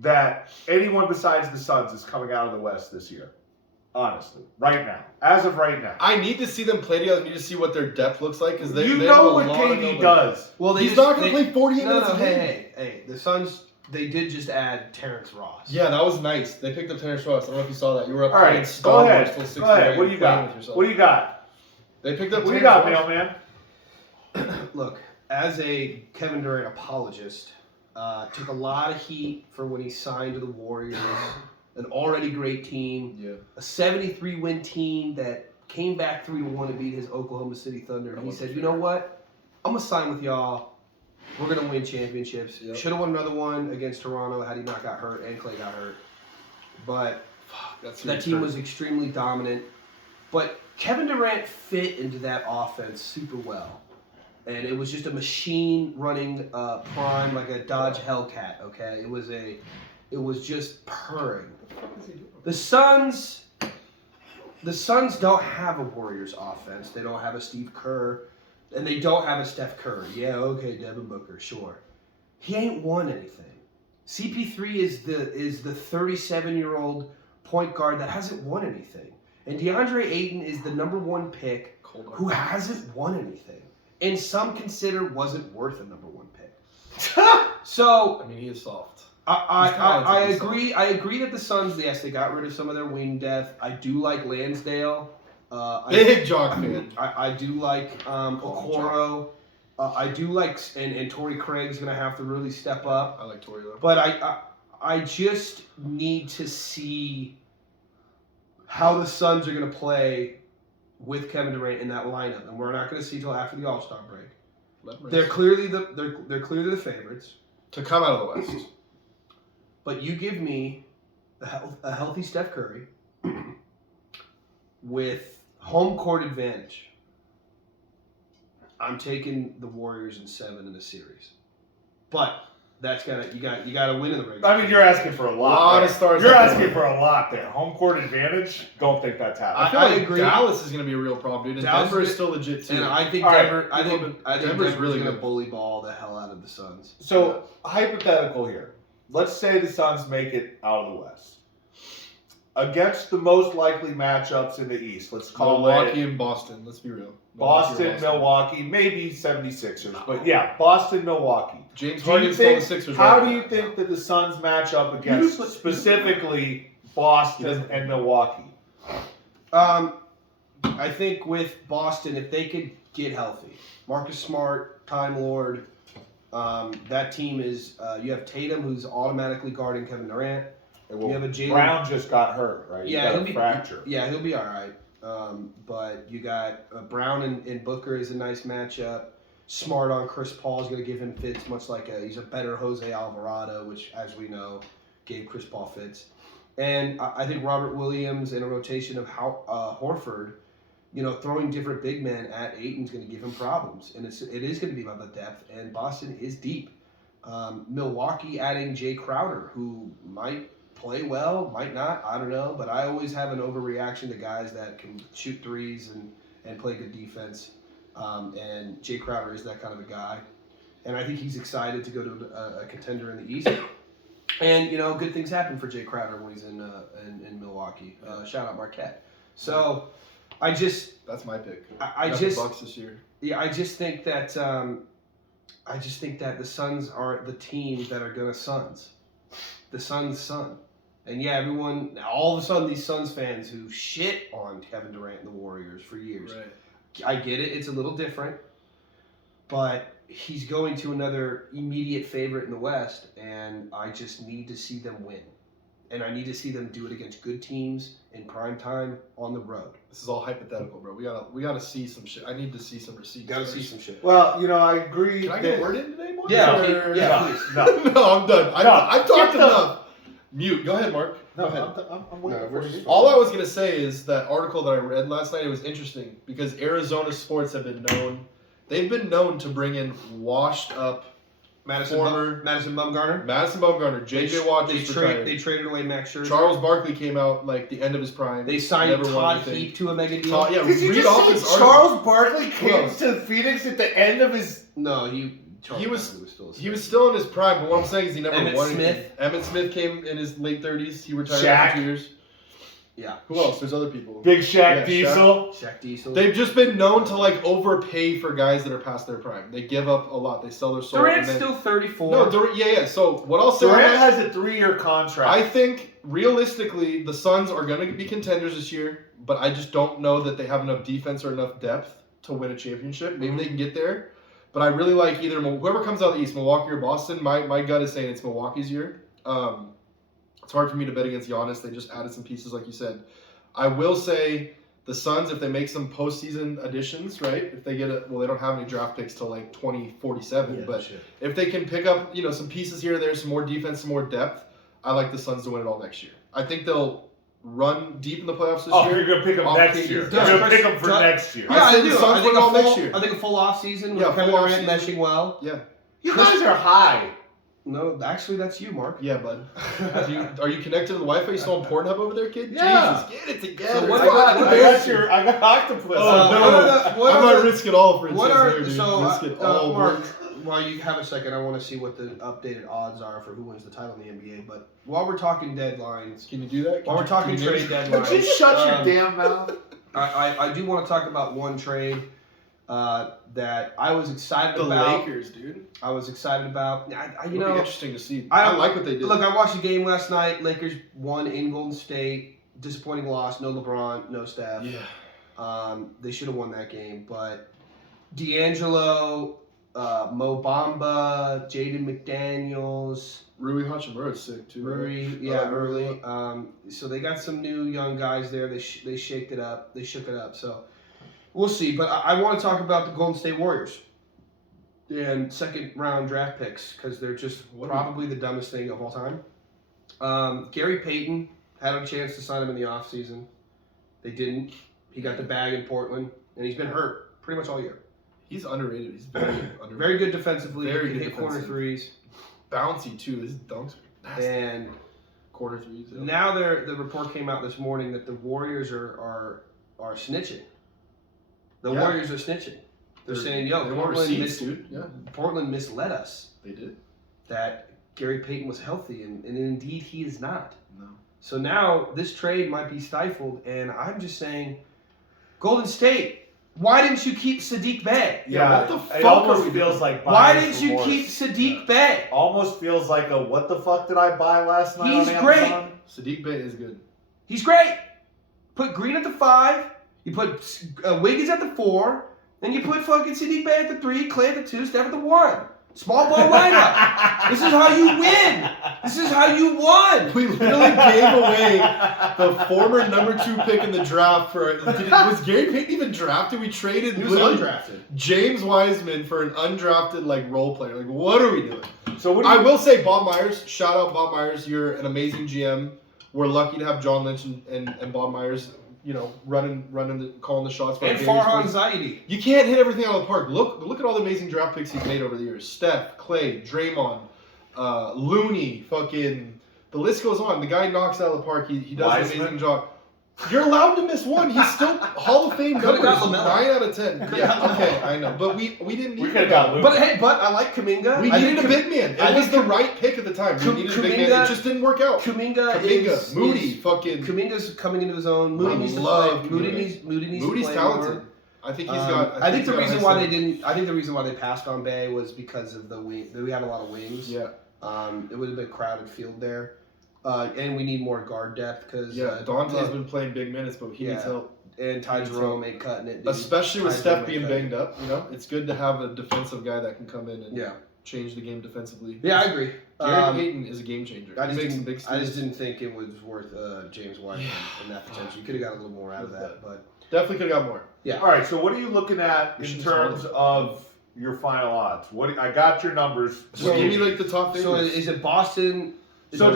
that anyone besides the Suns is coming out of the West this year? Honestly, right now, as of right now, I need to see them play together. I need to see what their depth looks like because they know what KD does. Well, he's not going to play 48 minutes a game. Hey, the Suns. They did just add Terrence Ross. Yeah, that was nice. They picked up Terrence Ross. I don't know if you saw that. You were up. All right, go ahead. Go ahead. What do you got? What do you got? They picked up. What do you got, mailman? Look, as a Kevin Durant apologist, took a lot of heat for when he signed to the Warriors, an already great team, a 73-win team that came back 3-1 to beat his Oklahoma City Thunder. And he said, you know what? I'm gonna sign with y'all. We're going to win championships. Yep. Should have won another one against Toronto had he not got hurt and Clay got hurt. But that team was extremely dominant. But Kevin Durant fit into that offense super well. And it was just a machine running prime like a Dodge Hellcat, okay? It was just purring. The Suns don't have a Warriors offense. They don't have a Steve Kerr. And they don't have a Steph Curry. Yeah, okay, Devin Booker, sure. He ain't won anything. CP3 is the 37-year-old point guard that hasn't won anything. And DeAndre Ayton is the number 1 pick who hasn't won anything. And some consider wasn't worth a number 1 pick. So I mean, he is soft. I agree. I agree that the Suns, yes, they got rid of some of their wing depth. I do like Lansdale. Big Jock fan. I do like Okoro. I do like, and Torrey Craig's going to have to really step up. I like Torrey though. But I just need to see how the Suns are going to play with Kevin Durant in that lineup, and we're not going to see till after the All-Star break. They're clearly the favorites to come out of the West. But you give me a healthy Steph Curry with home court advantage. I'm taking the Warriors in 7 in the series, but that's you got to win in the regular. I mean, you're asking for a lot. You're asking for a lot there. Home court advantage. Don't think that's happening. I agree. Dallas is going to be a real problem, dude. And Denver is still legit too. And I think Denver. I think Denver's really going to bully ball the hell out of the Suns. So hypothetical here. Let's say the Suns make it out of the West. Against the most likely matchups in the East, let's call Milwaukee and Boston. Let's be real. Boston, Milwaukee, maybe 76ers. But yeah, Boston, Milwaukee. James Harden's still the Sixers. How do you think that the Suns match up against specifically Boston and Milwaukee? I think with Boston, if they could get healthy, Marcus Smart, Time Lord, that team is. You have Tatum, who's automatically guarding Kevin Durant. Well, you have a Brown just got hurt, right? Yeah, he'll be fractured. Yeah, he'll be all right. But you got Brown and Booker is a nice matchup. Smart on Chris Paul is going to give him fits, much like he's a better Jose Alvarado, which, as we know, gave Chris Paul fits. And I think Robert Williams in a rotation of Horford, throwing different big men at Ayton's going to give him problems. And it is going to be about the depth. And Boston is deep. Milwaukee adding Jay Crowder, who might play well, might not, I don't know, but I always have an overreaction to guys that can shoot threes and play good defense, and Jay Crowder is that kind of a guy, and I think he's excited to go to a contender in the East, and good things happen for Jay Crowder when he's in Milwaukee. Shout out Marquette. So that's my pick. I just the Bucks this year. Yeah, I just think that the Suns are the team that are gonna Suns. The Suns son. And yeah, all of a sudden these Suns fans who shit on Kevin Durant and the Warriors for years. Right. I get it, it's a little different. But he's going to another immediate favorite in the West, and I just need to see them win. And I need to see them do it against good teams in prime time on the road. This is all hypothetical, bro. We gotta see some shit. I need to see some receipts. Gotta see some shit. Well, I agree. Can I get a word in today, boys? Yeah, please. No, I'm done. I've talked enough. Mute. Go ahead, Mark. No, I'm waiting for you. All I was going to say is that article that I read last night, it was interesting because Arizona sports have been known they've been known to bring in washed up Madison Bumgarner. J.J. Watt just retired. They traded away Max Scherzer. Charles Barkley came out like the end of his prime. They signed Todd Heap to a mega deal. Did you just say Charles Barkley came to Phoenix at the end of his... No, he was still in his prime, but what I'm saying is he never won anything. Emmitt Smith came in his late 30s. He retired after 2 years. Yeah. Who else? There's other people. Big Shaq Diesel. Shaq Diesel. They've just been known to like overpay for guys that are past their prime. They give up a lot. They sell their soul. Durant's still 34. No, Durant, So what I'll say, Durant has a 3-year contract. I think realistically the Suns are going to be contenders this year, but I just don't know that they have enough defense or enough depth to win a championship. Maybe they can get there, but I really like either whoever comes out of the East, Milwaukee or Boston. My gut is saying it's Milwaukee's year. It's hard for me to bet against Giannis. They just added some pieces, like you said. I will say the Suns, if they make some postseason additions, right? If they get they don't have any draft picks till like 2047, but if they can pick up, some pieces here and there, some more defense, some more depth, I like the Suns to win it all next year. I think they'll run deep in the playoffs this year. You're gonna pick them next year. You're gonna pick them for next year. Yeah, I think the Suns win it all next year. I think a full off season with Kevin Durant meshing well. Yeah. You guys are high. No, actually, that's you, Mark. Yeah, bud. Are you connected to the Wi-Fi? You still on Pornhub over there, kid? Yeah. Jesus, get it together. So I got octopus. I might risk it all for instance. Risk it all. Mark, while you have a second, I want to see what the updated odds are for who wins the title in the NBA. But while we're talking deadlines, can you do that? While we're talking trade deadlines, could you shut your damn mouth? I do want to talk about one trade that I was excited about. The Lakers, dude. I was excited about. It'll be interesting to see. I like what they did. Look, I watched the game last night. Lakers won in Golden State. Disappointing loss. No LeBron, no Steph. Yeah. They should have won that game, but D'Angelo, Mo Bamba, Jaden McDaniels, Rui Hachimura is sick too. Early. So they got some new young guys there. They shaked it up. They shook it up. So we'll see. But I want to talk about the Golden State Warriors and second round draft picks because they're just probably the dumbest thing of all time. Gary Payton had a chance to sign him in the offseason. They didn't. He got the bag in Portland, and he's been hurt pretty much all year. He's underrated. He's very underrated. Very good defensively. Very he can good hit corner threes. Bouncy too. His dunks are nasty. And corner threes. Yeah. Now the report came out this morning that the Warriors are snitching. Warriors are snitching. They're saying, Portland misled us. They did. That Gary Payton was healthy, and indeed he is not. No. So now this trade might be stifled, and I'm just saying, Golden State, why didn't you keep Sadiq Bey? Yeah, what the fuck it almost feels like why didn't you keep Sadiq Bey? Almost feels like a what the fuck did I buy last night He's on Amazon? great. Sadiq Bey is good. He's great. Put Green at the 5, you put Wiggins at the 4, and you put fucking Sadiq Bey at the 3, Clay at the 2, Steph at the 1. Small ball lineup. This is how you win. This is how you won. We literally gave away the former number 2 pick in the draft for. Was Gary Payton even drafted? We traded. He was undrafted. James Wiseman for an undrafted role player. What are we doing? So I will say, Bob Myers. Shout out Bob Myers. You're an amazing GM. We're lucky to have John Lynch and Bob Myers. Calling the shots. And Farhan Zaidi. You can't hit everything out of the park. Look at all the amazing draft picks he's made over the years. Steph, Clay, Draymond, Looney, fucking... The list goes on. The guy knocks out of the park. He does an amazing job. You're allowed to miss one. He's still Hall of Fame numbers. 9 out of 10. Yeah, okay, I know. But we didn't need that. But I like Kuminga. We needed a big man. It was the right pick at the time. We needed a big man. It just didn't work out. Kuminga, Moody, fucking... Kuminga's coming into his own. Moody needs to play. Moody's talented. More. I think he's got... I think the reason why they didn't... I think the reason why they passed on Bay was because of the wing. We have a lot of wings. Yeah. It would have been a crowded field there. And we need more guard depth because Dante's been playing big minutes, but he needs help. And Ty Jerome ain't cutting it, dude. Especially with Steph being banged up. It's good to have a defensive guy that can come in and change the game defensively. Yeah, I agree. Gary Payton is a game changer. I just didn't think it was worth James White and that potential. You could have got a little more out of that, but definitely could have got more. Yeah. All right. So what are you looking at in terms of your final odds? I got your numbers. So give me the top favorites. So is it Boston? So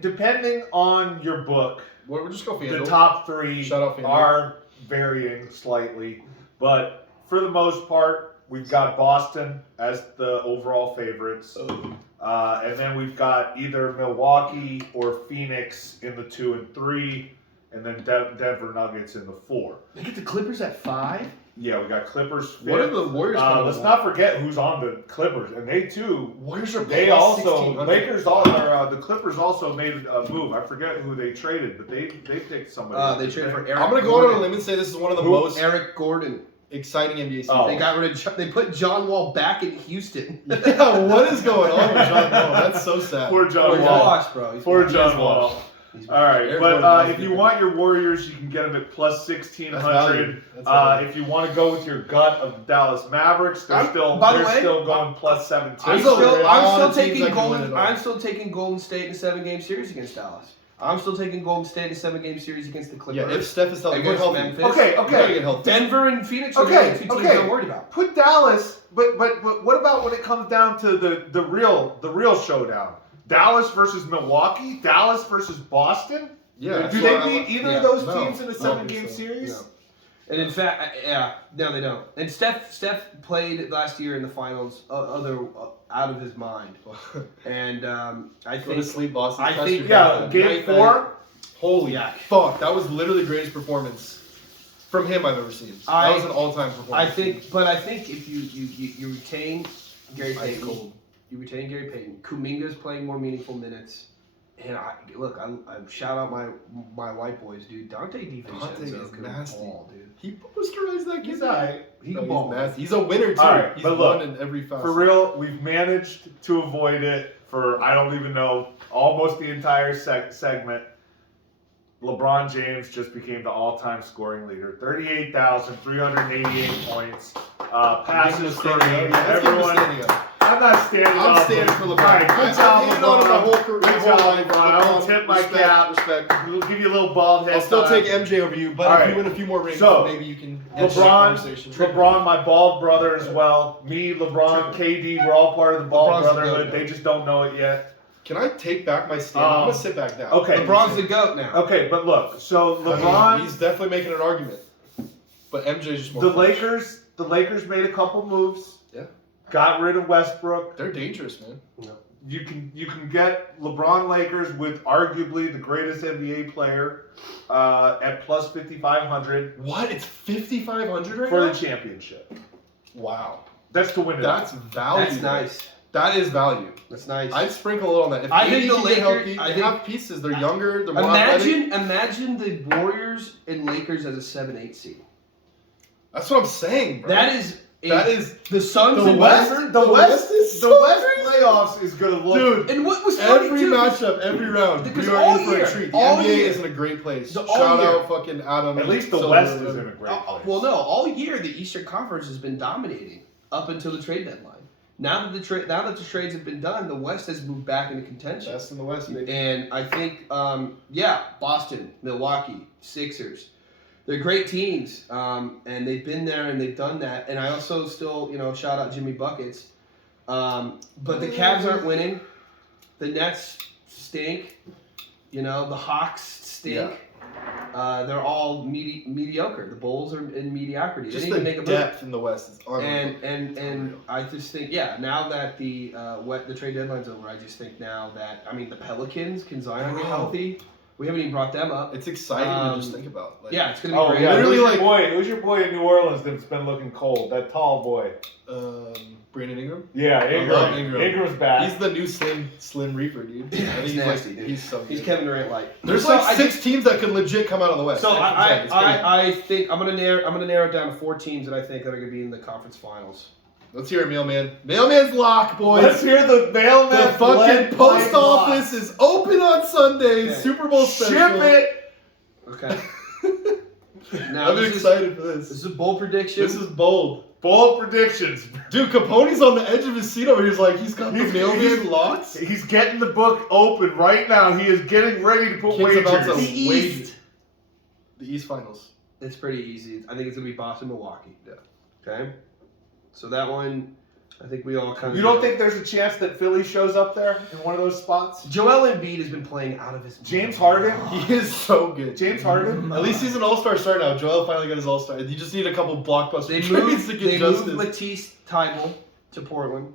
depending on your book, we'll just go FanDuel. The top 3 are varying slightly, but for the most part, we've got Boston as the overall favorites. And then we've got either Milwaukee or Phoenix in the 2 and 3, and then Denver Nuggets in the 4. They get the Clippers at 5? Yeah, we got Clippers. What are the Warriors? Let's not forget who's on the Clippers, and they too. Warriors are. They also the Clippers also made a move. I forget who they traded, but they picked somebody. They traded for Eric. I'm gonna go out on a limb and say this is one of the most Eric Gordon. Exciting NBA season. They got rid of. They put John Wall back in Houston. Yeah, what is going on with John Wall? That's so sad. Poor John Wall. Washed, bro. Poor John Wall. All right, but if you want your Warriors, you can get them at plus 1,600. If you want to go with your gut of the Dallas Mavericks, they're still going plus 17. I'm still taking Golden State in a 7-game series against Dallas. I'm still taking Golden State in a 7-game series against the Clippers. Yeah, if Steph is healthy, against Memphis. Okay. Denver and Phoenix are the only 2 teams I'm worried about. Put Dallas, but what about when it comes down to the real showdown? Dallas versus Milwaukee? Dallas versus Boston? Yeah. Do they beat either of those teams in a 7-game series? No. And in fact, no, they don't. And Steph played last year in the finals, out of his mind. And I think. Go to sleep, Boston. Game 4. Holy fuck! That was literally the greatest performance from him I've ever seen. That was an all-time performance. I think if you retain Gary Payton. You retain Gary Payton. Kuminga's playing more meaningful minutes. And I shout out my white boys, dude. Dante DiVincenzo is nasty. Ball, dude. He posterized that kid. He's alright. He can ball. He's a winner too. All right, he's but won look, in every facet. For real, we've managed to avoid it for I don't even know almost the entire segment. LeBron James just became the all-time scoring leader. 38,388 points. Passes from everyone. I'm not standing up. I'm standing for LeBron. All right, good job, LeBron. Good job, LeBron. I will tip my cap. Respect. We'll give you a little bald head. I'll still take MJ over you, but if you win a few more rings, maybe you can. LeBron, my bald brother as well. Me, LeBron, KD, we're all part of the bald brotherhood. They just don't know it yet. Can I take back my stand? I'm gonna sit back down. Okay. LeBron's the GOAT now. Okay, but look, so LeBron, he's definitely making an argument, but MJ's just more. The Lakers made a couple moves. Yeah. Got rid of Westbrook. They're dangerous, man. Yeah. You can get LeBron Lakers with arguably the greatest NBA player at plus 5,500. What? It's 5,500 right for now? the championship. Wow. That's to win it. That's value. That's nice. That is value. That's nice. I'd sprinkle a little on that. If I think the Lakers healthy, they have pieces. They're younger. They're more imagine the Warriors and Lakers as a 7-8 seed. That's what I'm saying, bro. That is the Suns the and West. Denver. The West is the West playoffs is gonna look. Dude, and what was funny every too, matchup, every round, because we are all in for year, a treat. The all NBA year. is in a great place. Shout out fucking Adam. At least the Silver West is in a great place. Well, no, all year the Eastern Conference has been dominating up until the trade deadline. Now that the trades have been done, the West has moved back into contention. Best in the West, baby. And I think, Boston, Milwaukee, Sixers, they're great teams, and they've been there and they've done that. And I also still, shout out Jimmy Buckets. But the Cavs aren't winning. The Nets stink. The Hawks stink. Yeah. They're all mediocre. The Bulls are in mediocrity. Just they didn't the even make a depth in the West is and I just think now that the trade deadline's over, I just think now that the Pelicans, can Zion get healthy? We haven't even brought them up. It's exciting to just think about. It's gonna be great. Yeah, literally who's your boy in New Orleans that's been looking cold? That tall boy. Brandon Ingram. Yeah, Ingram. Ingram's back. He's the new Slim Reaper, dude. He's nasty, dude. He's so good. He's Kevin Durant light. There's six teams that could legit come out of the West. So I think I'm gonna narrow it down to 4 teams that I think that are gonna be in the conference finals. Let's hear it, Mailman. Mailman's lock, boys. Let's hear the Mailman. The fucking post office is open on Sundays. Okay. Super Bowl special. Ship it. Okay. Now I'm excited for this. This is a bold prediction. This is bold. Bold predictions. Dude, Capone's on the edge of his seat over here. He's got the Mailman locks. He's getting the book open right now. He is getting ready to put Kid's about wagers. to wager. The East Finals. It's pretty easy. I think it's gonna be Boston, Milwaukee. Yeah. Okay. So that one, I think we all kind of. You don't think there's a chance that Philly shows up there in one of those spots? Joel Embiid has been playing out of his. James Harden? He is so good. James Harden? At least he's an all-star star now. Joel finally got his all-star. You just need a couple blockbuster They trades moved. to get They justice. moved Matisse Thybulle to Portland,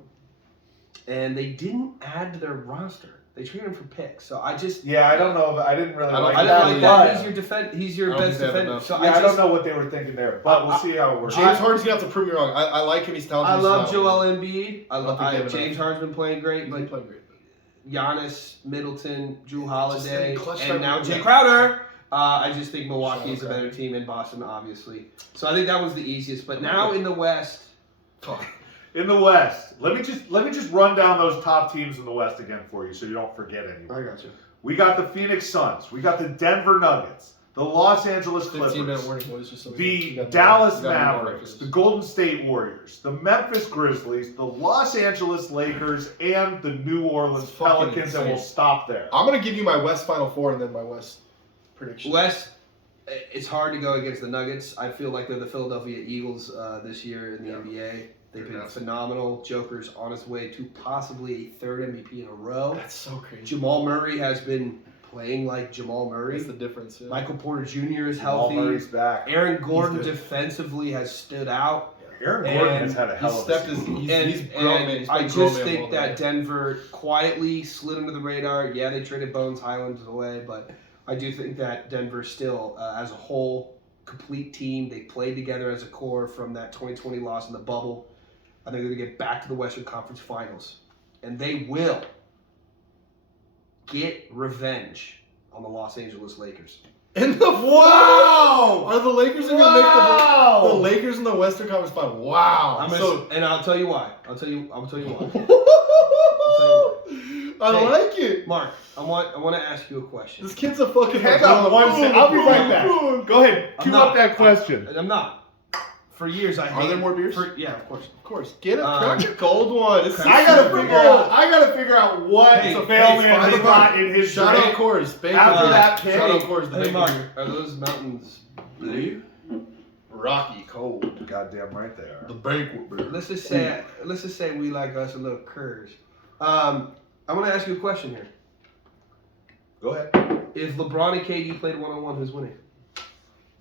and they didn't add to their roster. They traded him for picks. So I just. Yeah, I don't know. I didn't really like I that. didn't like that. He's your He's your I don't best think they have defender. enough. So Yeah, I just, don't know what they were thinking there, but we'll see how it works. James Harden's gonna have to prove me wrong. I like him. He's talented. I He's love not- Joel Embiid. I don't think they have James enough. Harden's been playing great, He's but playing great. Giannis, Middleton, Drew Holiday, Just clutch and time now with Jay Mike. Crowder. I just think Milwaukee is a Crowder. better team in Boston, obviously. So I think that was the easiest. But now in the West, Fuck. In the West, let me just run down those top teams in the West again for you, so you don't forget any. I got you. We got the Phoenix Suns. We got the Denver Nuggets. The Los Angeles 15-minute Clippers. warning, boys. Just so we The got Dallas we got more Mavericks, records. the Golden State Warriors, the Memphis Grizzlies, the Los Angeles Lakers, and the New Orleans It's fucking Pelicans, and insane. we'll stop there. I'm gonna give you my West Final Four and then my West prediction. West, it's hard to go against the Nuggets. I feel like they're the Philadelphia Eagles this year in the NBA. They've been phenomenal. Joker's on his way to possibly a third MVP in a row. That's so crazy. Jamal Murray has been playing like Jamal Murray. That's the difference. Yeah. Michael Porter Jr. is Jamal healthy. Murray's back. Aaron Gordon good. defensively has stood out. Aaron Gordon And has had a hell He's of a stepped his. season. He's And grown, man. He's I been grown just man think all that day. Denver quietly slid under the radar. Yeah, they traded Bones Highlands away, but I do think that Denver still, as a whole, complete team. They played together as a core from that 2020 loss in the bubble. I think they're going to get back to the Western Conference Finals. And they will get revenge on the Los Angeles Lakers. In the Wow! Are the Lakers gonna Wow! make the Lakers in the Western Conference Final? Wow! And I'll tell you why. I'll tell you why. I Hey. like it. Mark, I want to ask you a question. This kid's a fucking. Hang on one second. I'll be right back. Go ahead. I'm Cue not. up that question. I'm not. For years, I Are hated- there more beers? Yeah, of course. Of course. Get it. Um, Crack a cold one. It's I gotta Super figure Bowl. out. I gotta figure out what Hey, the hey, mailman find has the got bar. in his Shout out drink. Coors. Bacon. After that pick. Shout out Coors. The Hey, bacon Mark, beer. are those mountains blue? Rocky cold. Goddamn right they are. The banquet beer. Let's just say we like us a little curds. I'm gonna ask you a question here. Go ahead. If LeBron and KD played 1-on-1, who's winning?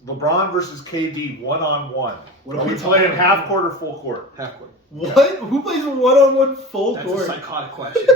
LeBron versus KD 1-on-1. What Are are we we playing talking half court or full court? Half court. What? Who plays a one-on-one full That's a court? psychotic question.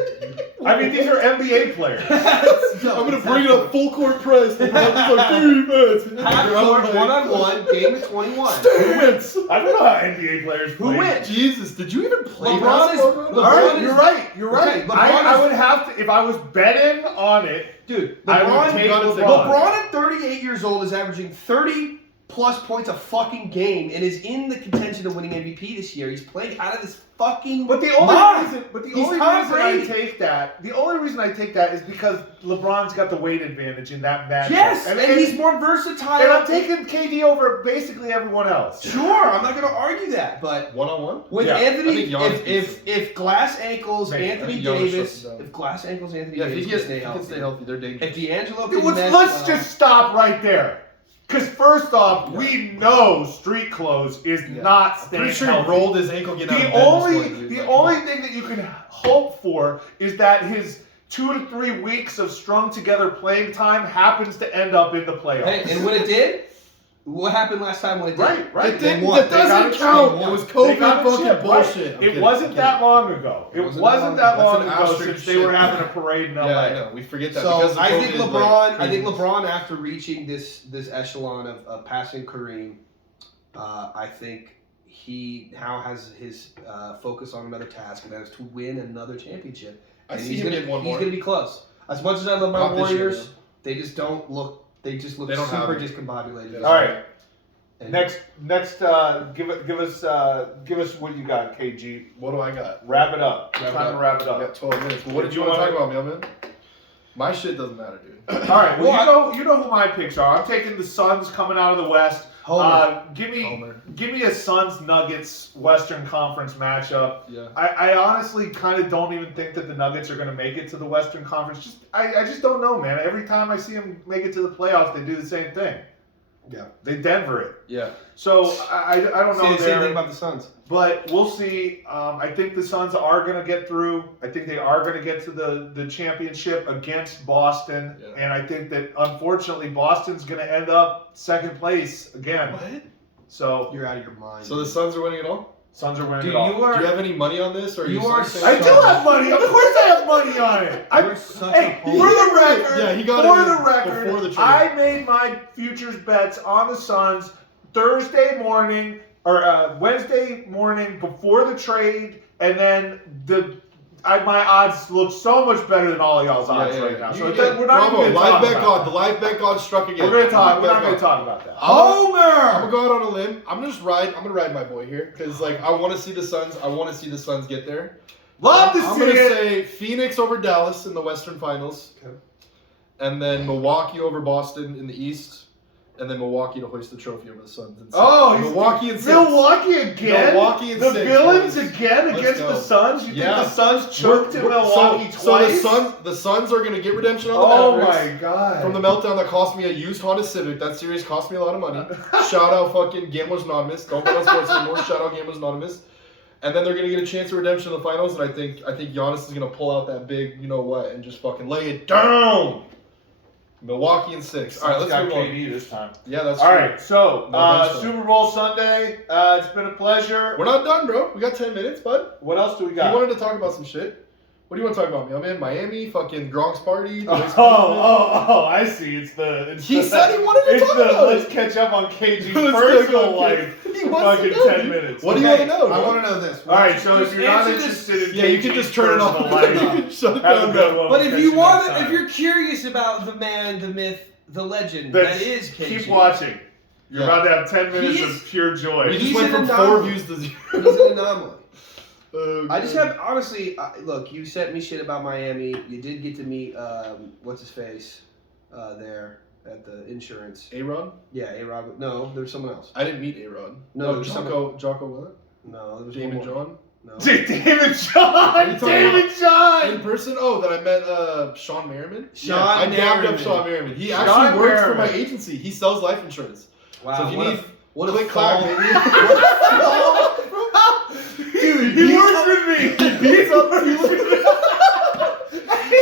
I mean, these are NBA players. I'm gonna bring it up full court press. These are defense. Half court, 1-on-1, game of 21. Stance. I don't know how NBA players Who play. wins? Jesus, did you even play LeBron is- basketball? All right, LeBron you're is- right. You're right. Okay, LeBron I is- would have to, if I was betting on it, Dude, I would LeBron, take LeBron. LeBron at 38 years old is averaging 30 plus points a fucking game and is in the contention of winning MVP this year. He's playing out of this fucking But the only mind. reason, He's Tom I Brady. take that, is because LeBron's got the weight advantage in that matchup. Yes, and he's more versatile. and I'm taking KD over basically everyone else. Sure, I'm not going to argue that, but One-on-one? with Yeah, Anthony, I think Giannis if glass ankles Maybe. Anthony I think Giannis Davis, shuts him down. if glass ankles Anthony Yeah, if Davis he can can stay stay healthy, healthy, they're dangerous. if D'Angelo Dude, can mesh let's well- just stop right there. Because first off, we know street clothes is not staying Pretty sure healthy. he rolled his ankle getting out The of bed only this morning, dude. the Like, only thing that you can hope for is that his 2 to 3 weeks of strung together playing time happens to end up in the playoffs. Hey, and when it did, what happened last time when it did? Right, right. That, They didn't, won. that They got doesn't it count. shipped. It was They COVID got it fucking shipped, right. bullshit. I'm It kidding, wasn't I'm that kidding. long ago. It Wasn't wasn't that that long long ago. ago That's an since asterisk they were shit. having a parade in LA. Yeah, I know. We forget that. So because of I think COVID, LeBron. I think craziness. LeBron, after reaching this echelon of passing Kareem, I think he now has his focus on another task, and that is to win another championship. I And see he's him gonna, getting one He's more. going to be close. As much as I love my Not this year, Warriors, they just don't look. They just look They don't have super it. discombobulated. All right. And Next, give us what you got, KG. What do I got? Wrap it up. Wrap it Time to up. wrap it I up. got 12 minutes. But what did you want to talk about, mailman? My shit doesn't matter, dude. All right. Well, you know who my picks are. I'm taking the Suns coming out of the West. Homer. Give Homer. me a Suns Nuggets Western Conference matchup. Yeah. I honestly kind of don't even think that the Nuggets are going to make it to the Western Conference. I just don't know, man. Every time I see them make it to the playoffs, they do the same thing. Yeah. They Denver it. Yeah. So I don't know. Say the same thing about the Suns. But we'll see. I think the Suns are going to get through. I think they are going to get to the championship against Boston. Yeah. And I think that, unfortunately, Boston's going to end up second place again. What? So you're out of your mind. So the Suns are winning it all? Suns are winning it all. Do you have any money on this? Or I do have money. Of course I have money on it. For the record, I made my futures bets on the Suns Thursday morning or Wednesday morning before the trade, and then my odds look so much better than all of y'all's odds right now. So we're not going to talk about that. The live bet god struck again. We're not going to talk about that. Homer! I'm going to go out on a limb. I'm going to ride my boy here because I want to see the Suns. I want to see the Suns get there. I'm going to say Phoenix over Dallas in the Western Finals. Okay. And then Milwaukee over Boston in the East. And then Milwaukee to hoist the trophy over the Suns. Milwaukee and 6. Milwaukee again? Milwaukee and the 6. The villains again against the Suns? You think the Suns choked in Milwaukee twice? So the Suns are going to get redemption on the Mavericks. Oh my God. From the meltdown that cost me a used Honda Civic. That series cost me a lot of money. Shout out fucking Gamblers Anonymous. Don't bet on sports anymore. Shout out Gamblers Anonymous. And then they're going to get a chance of redemption in the finals. And I think Giannis is going to pull out that big, you know what, and just fucking lay it down. Milwaukee and 6. All right, let's move on. KD this time. Yeah, that's all true. Right, so Super Bowl Sunday. It's been a pleasure. We're not done, bro. We got 10 minutes, bud. What else do we got? You wanted to talk about some shit. What do you want to talk about, man? Miami, fucking Gronk's party. I see. He said he wanted to talk about it. Let's catch up on KG's personal life. He wants to know, 10 minutes. What do you want to know? I want to know this. All right, so if you're not interested in you can just turn it off. Shut it down. But if you're curious about the man, the myth, the legend, that is KG. Keep watching. You're about to have 10 minutes of pure joy. We just went from 4 views to 0. He's an anomaly. I just have, honestly, look, you sent me shit about Miami. You did get to meet, what's his face, there at the insurance. A-Rod? Yeah, A-Rod. No, there's someone else. I didn't meet A-Rod. No, Jocko what? No, there was Damon John? No. David John! In person? Oh, that I met Sean Merriman? I dabbed up Sean Merriman. He actually works for my agency. He sells life insurance. Wow. So if you need... What click clack, baby. Dude, he works with me. He beats up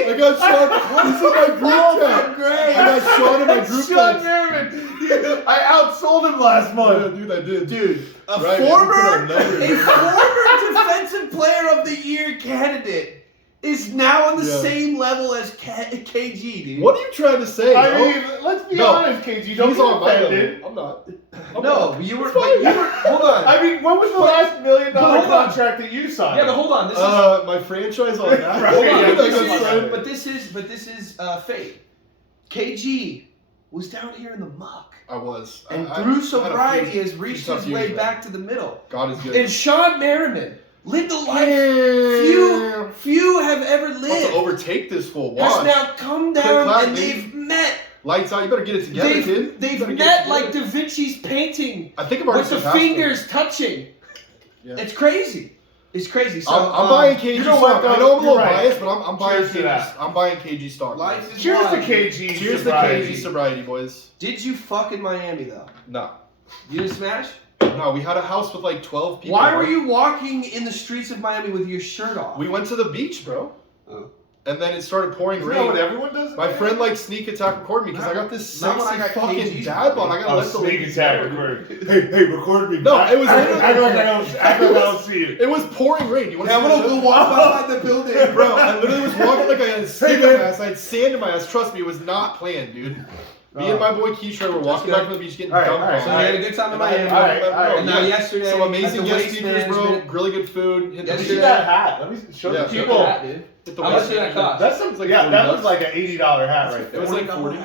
I got Sean. He's in my group chat. Great. I got Sean in my group chat. Sean Merriman. I outsold him last month. Yeah, dude, I did. Dude, a right, former defensive player of the year candidate is now on the same level as KG, dude. What are you trying to say? I mean, let's be honest, KG. Don't He's get on my offended. level. I'm not. You were. Hold on. I mean, when was the last $1 million contract that you signed? Yeah, but hold on. This is my franchise on that. Hold on. But this is fate. KG was down here in the muck. I was. And through sobriety has reached his way back to the middle. God is good. And Sean Merriman lived a life few have ever lived. About to overtake this fool. Watch. Has now come down and they've met. Lights out. You better get it together, kid. They've met like Da Vinci's painting. I think I've already with the fingers touching. Yeah. It's crazy. It's crazy. So I'm buying KG stock. I know I'm a little biased, but I'm buying KG. I'm buying KG stock. Life is Cheers wild. to KG. Cheers to KG sobriety, boys. Did you fuck in Miami though? No. You didn't smash? No, we had a house with like 12 people. Why were you walking in the streets of Miami with your shirt off? We went to the beach, bro. Oh. And then it started pouring rain. Isn't that what everyone does? My friend like sneak attack recorded me because I got this sexy fucking dad bod. I gotta let the sneak ladies attack record. Hey, record me. No, it was. I don't see you. It was pouring rain. You want to? I'm gonna go walk behind the building, bro. I literally was walking like I had stick in my ass. I had sand in my ass. Trust me, it was not planned, dude. Me and my boy Keisha were walking back from the beach getting dumped on. So you had a good time in Miami. All right. And now yesterday, some amazing guest speakers, bro. Really good food. Let me see that hat. Let me show the people. How much did that cost? That sounds like that looks like an $80 hat right there. It was like 40.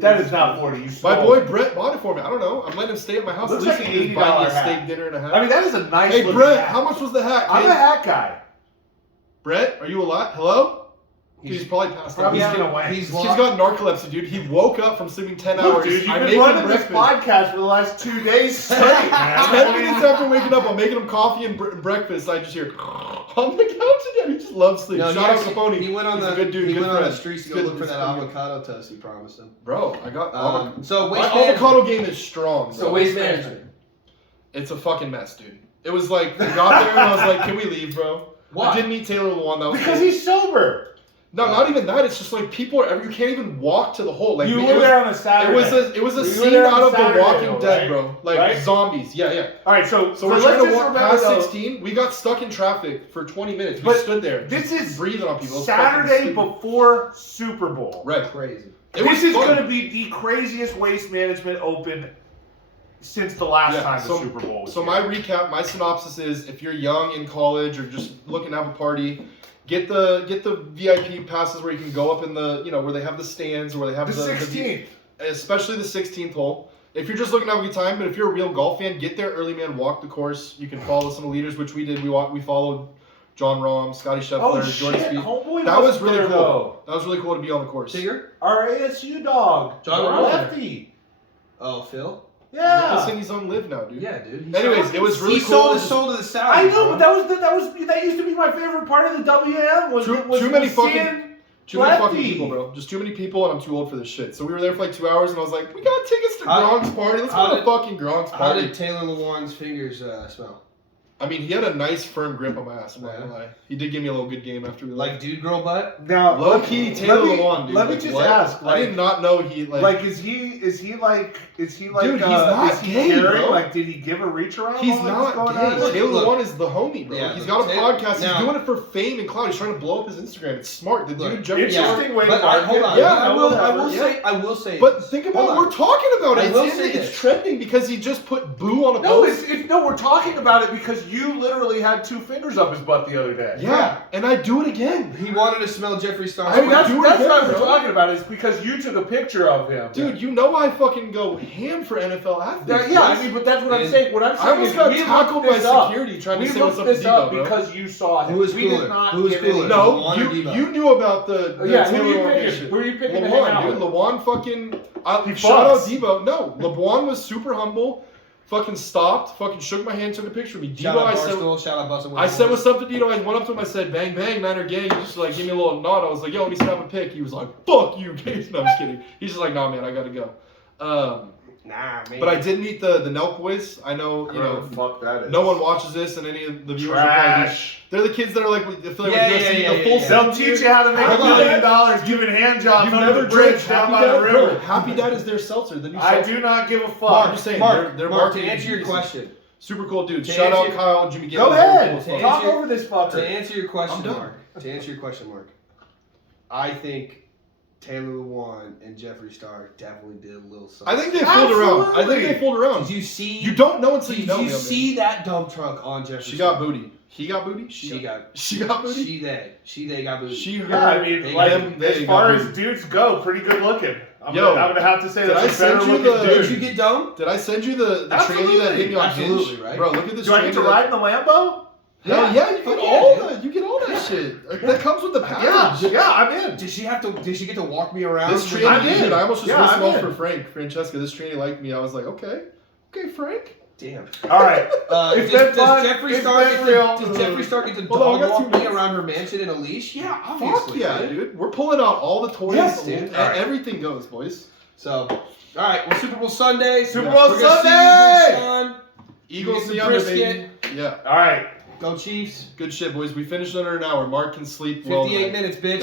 That is not 40. You my boy Brett bought it for me. I don't know. I'm letting him stay at my house. Looks at like least an $80 buy me a hat. steak dinner and a half. I mean, that is a nice. Hey Brett, how much was the hat? I'm a hat guy. Brett, are you alive? Hello? He's probably passed out. He's got narcolepsy, dude. He woke up from sleeping 10 hours. Dude, you've been running this podcast for the last 2 days straight, man. 10 minutes after waking up, I'm making him coffee and breakfast. I just hear... on the couch again. He just loves sleep. No, Shout out Capone. He went on He's a good dude. He good went on friend. the streets to He's go good. look for that He's good. avocado toast he promised him. Bro, I got So my waste avocado management. game is strong. Bro. So waste management. It's a fucking mess, dude. It was like, we got there and I was like, can we leave, bro? Why? I didn't meet Taylor Lewan. That was Because he's sober. No, not even that. It's just like people are. You can't even walk to the hole. Like You were there on a Saturday. It was a You were scene there on out of Saturday, The Walking though, Dead, right? bro. Like Right? zombies. Yeah. All right, so we're let's trying to just walk remember, past though, 16. We got stuck in traffic for 20 minutes. We But stood there. This just is breathing on people. It was Saturday fucking stupid. before Super Bowl. Right. Crazy. This is fun. going to be the craziest waste management open since the last time the Super Bowl was So here. my recap, my synopsis is: if you're young in college or just looking to have a party, get the VIP passes where you can go up in the where they have the stands or where they have the 16th. especially the 16th hole. If you're just looking to have a good time, but if you're a real golf fan, get there early, man. Walk the course. You can follow some of the leaders, which we did. We followed John Rahm, Scotty Scheffler, Oh Jordan shit! Spieth. Homeboy That was wasn't really there, cool. though. That was really cool to be on the course. Tigger? Our ASU dog, John John Rahm. Lefty. Oh, Phil? Yeah. Nicholson, he's on live now, dude. Yeah, dude. Anyways, it was really he cool. sold his soul to the Saudis. I know, bro. but that used to be my favorite part of the WM. Was Too was many seeing Too many fucking Lefty. people, bro. Just too many people, and I'm too old for this shit. So we were there for like 2 hours, and I was like, we got tickets to How- Gronk's party. Let's how go to did- fucking Gronk's How party. did Taylor Lewan's fingers smell? I mean, he had a nice, firm grip on my ass. I'm not gonna lie. He did give me a little good game after we Like left. dude girl butt? Now, Low key, Taylor Lewan, dude. Let me Like, just what? ask. I did not know he Like, is he like Dude, he's not is he gay, caring? bro. Like, did he give a reach around? He's while it was not going gay. on? Look, Taylor look. Lewan is the homie, bro. Yeah, He's got a Taylor- podcast. now- He's doing it for fame and clout. He's trying to blow up his Instagram. It's smart. The Look, dude, Jeffrey interesting way to But market. hold on. Yeah, I will whatever. I will say. But think about Hold what on. we're talking about. I It's, will in, say it's this. trending because he just put boo on a No, post. no, we're talking about it because you literally had 2 fingers up his butt the other day. Yeah, and I do it again. He wanted to smell Jeffree Star's I mean, That's do it what again, we're bro. talking about. Is because you took a picture of him, Dude, you know I fucking go ham for NFL athletes. Yeah, I mean, but that's what I'm And saying. What I'm I saying almost is got we tackled looked by this up. security trying We to say what's looked up to this up Debo, bro. because you saw him. Who was we cooler? did not Who was get cooler? any- No, Lewan or Debo? you knew about the Yeah, who Taylor are you Lewan picking? issue. Who are you picking to hang LeBron, out dude. with? LeBron fucking He shout out fucks. Debo. No, LeBron was super humble. Fucking stopped. Fucking shook my hand, took a picture of me. Shout Debo, out I said. Barstool, shout out Bustle. I said what's up to Dino. I went up to him. I said, "Bang bang, Niner gang." He just like gave me a little nod. I was like, "Yo, let me snap a pic." He was like, "Fuck you, Case." No, I'm just kidding. He's just like, "Nah, man, I gotta go." Nah, man. But I did meet the Nelk boys. I know, you know, fuck that is. no one watches this, and any of the viewers are probably. Trash. They're the kids that are like, affiliated Yeah, with UFC, yeah, the yeah, full yeah. They'll teach you how to make Happy $1 million Dad. giving hand jobs You've under never the bridge drank down Happy by the Dad, bro. river. Happy Dad is their seltzer. The new I seltzer. do not give a I'm fuck. just saying, Mark, they're Mark, to marketing answer your pieces. question. Super cool dudes. To Shout out answer- Kyle, Jimmy. Go Gibbons, ahead. cool as fuck. Talk answer- over this To fucker. answer your question, I'm done. Mark. To answer your question, Mark. I think Taylor Lewan and Jeffree Star definitely did a little something. I think they fooled around. I think Absolutely. they fooled around. Did you see? You don't know until Did you know. you me, man. see that dump truck on Jeffree She Star? got booty. He got booty. She got. She got booty. She they got booty. She her. Yeah, I mean, They like, them, they as got far as booty. dudes go, pretty good looking. I'm Yo, gonna have to say did I that's a send better you looking the- dude. Did you get dumped? Did I send you the tranny that Absolutely. hit me on Absolutely, Hinge? right? Bro, look at this. Do I get to tranny that- ride in the Lambo? Hell yeah, you get Fuck all yeah, that. You get all that shit. That comes with the Yeah, package. yeah, I'm in. Did she have to? Did she get to walk me around? This with- tranny, I'm in. dude, I almost just Yeah, whistled I'm off in. for Francesca. This tranny liked me. I was like, okay, Frank. Damn. All right. Does It's been fun. Jeffree It's Star been get real. to, does Jeffree Star get to Hold on, dog we got walk 2 me minutes. around her mansion in a leash? Yeah, Fuck obviously. yeah, dude. dude. We're pulling out all the toys. Yes, dude. And All right. everything goes, boys. So, all right. Well, Super Bowl Sunday. Super Yeah. Bowl We're gonna see you, Sunday! Big Sean. Eagles Get the some under, brisket. baby. Yeah. All right. Go Chiefs. Good shit, boys. We finished under an hour. Mark can sleep well. 58 tonight. minutes, bitch.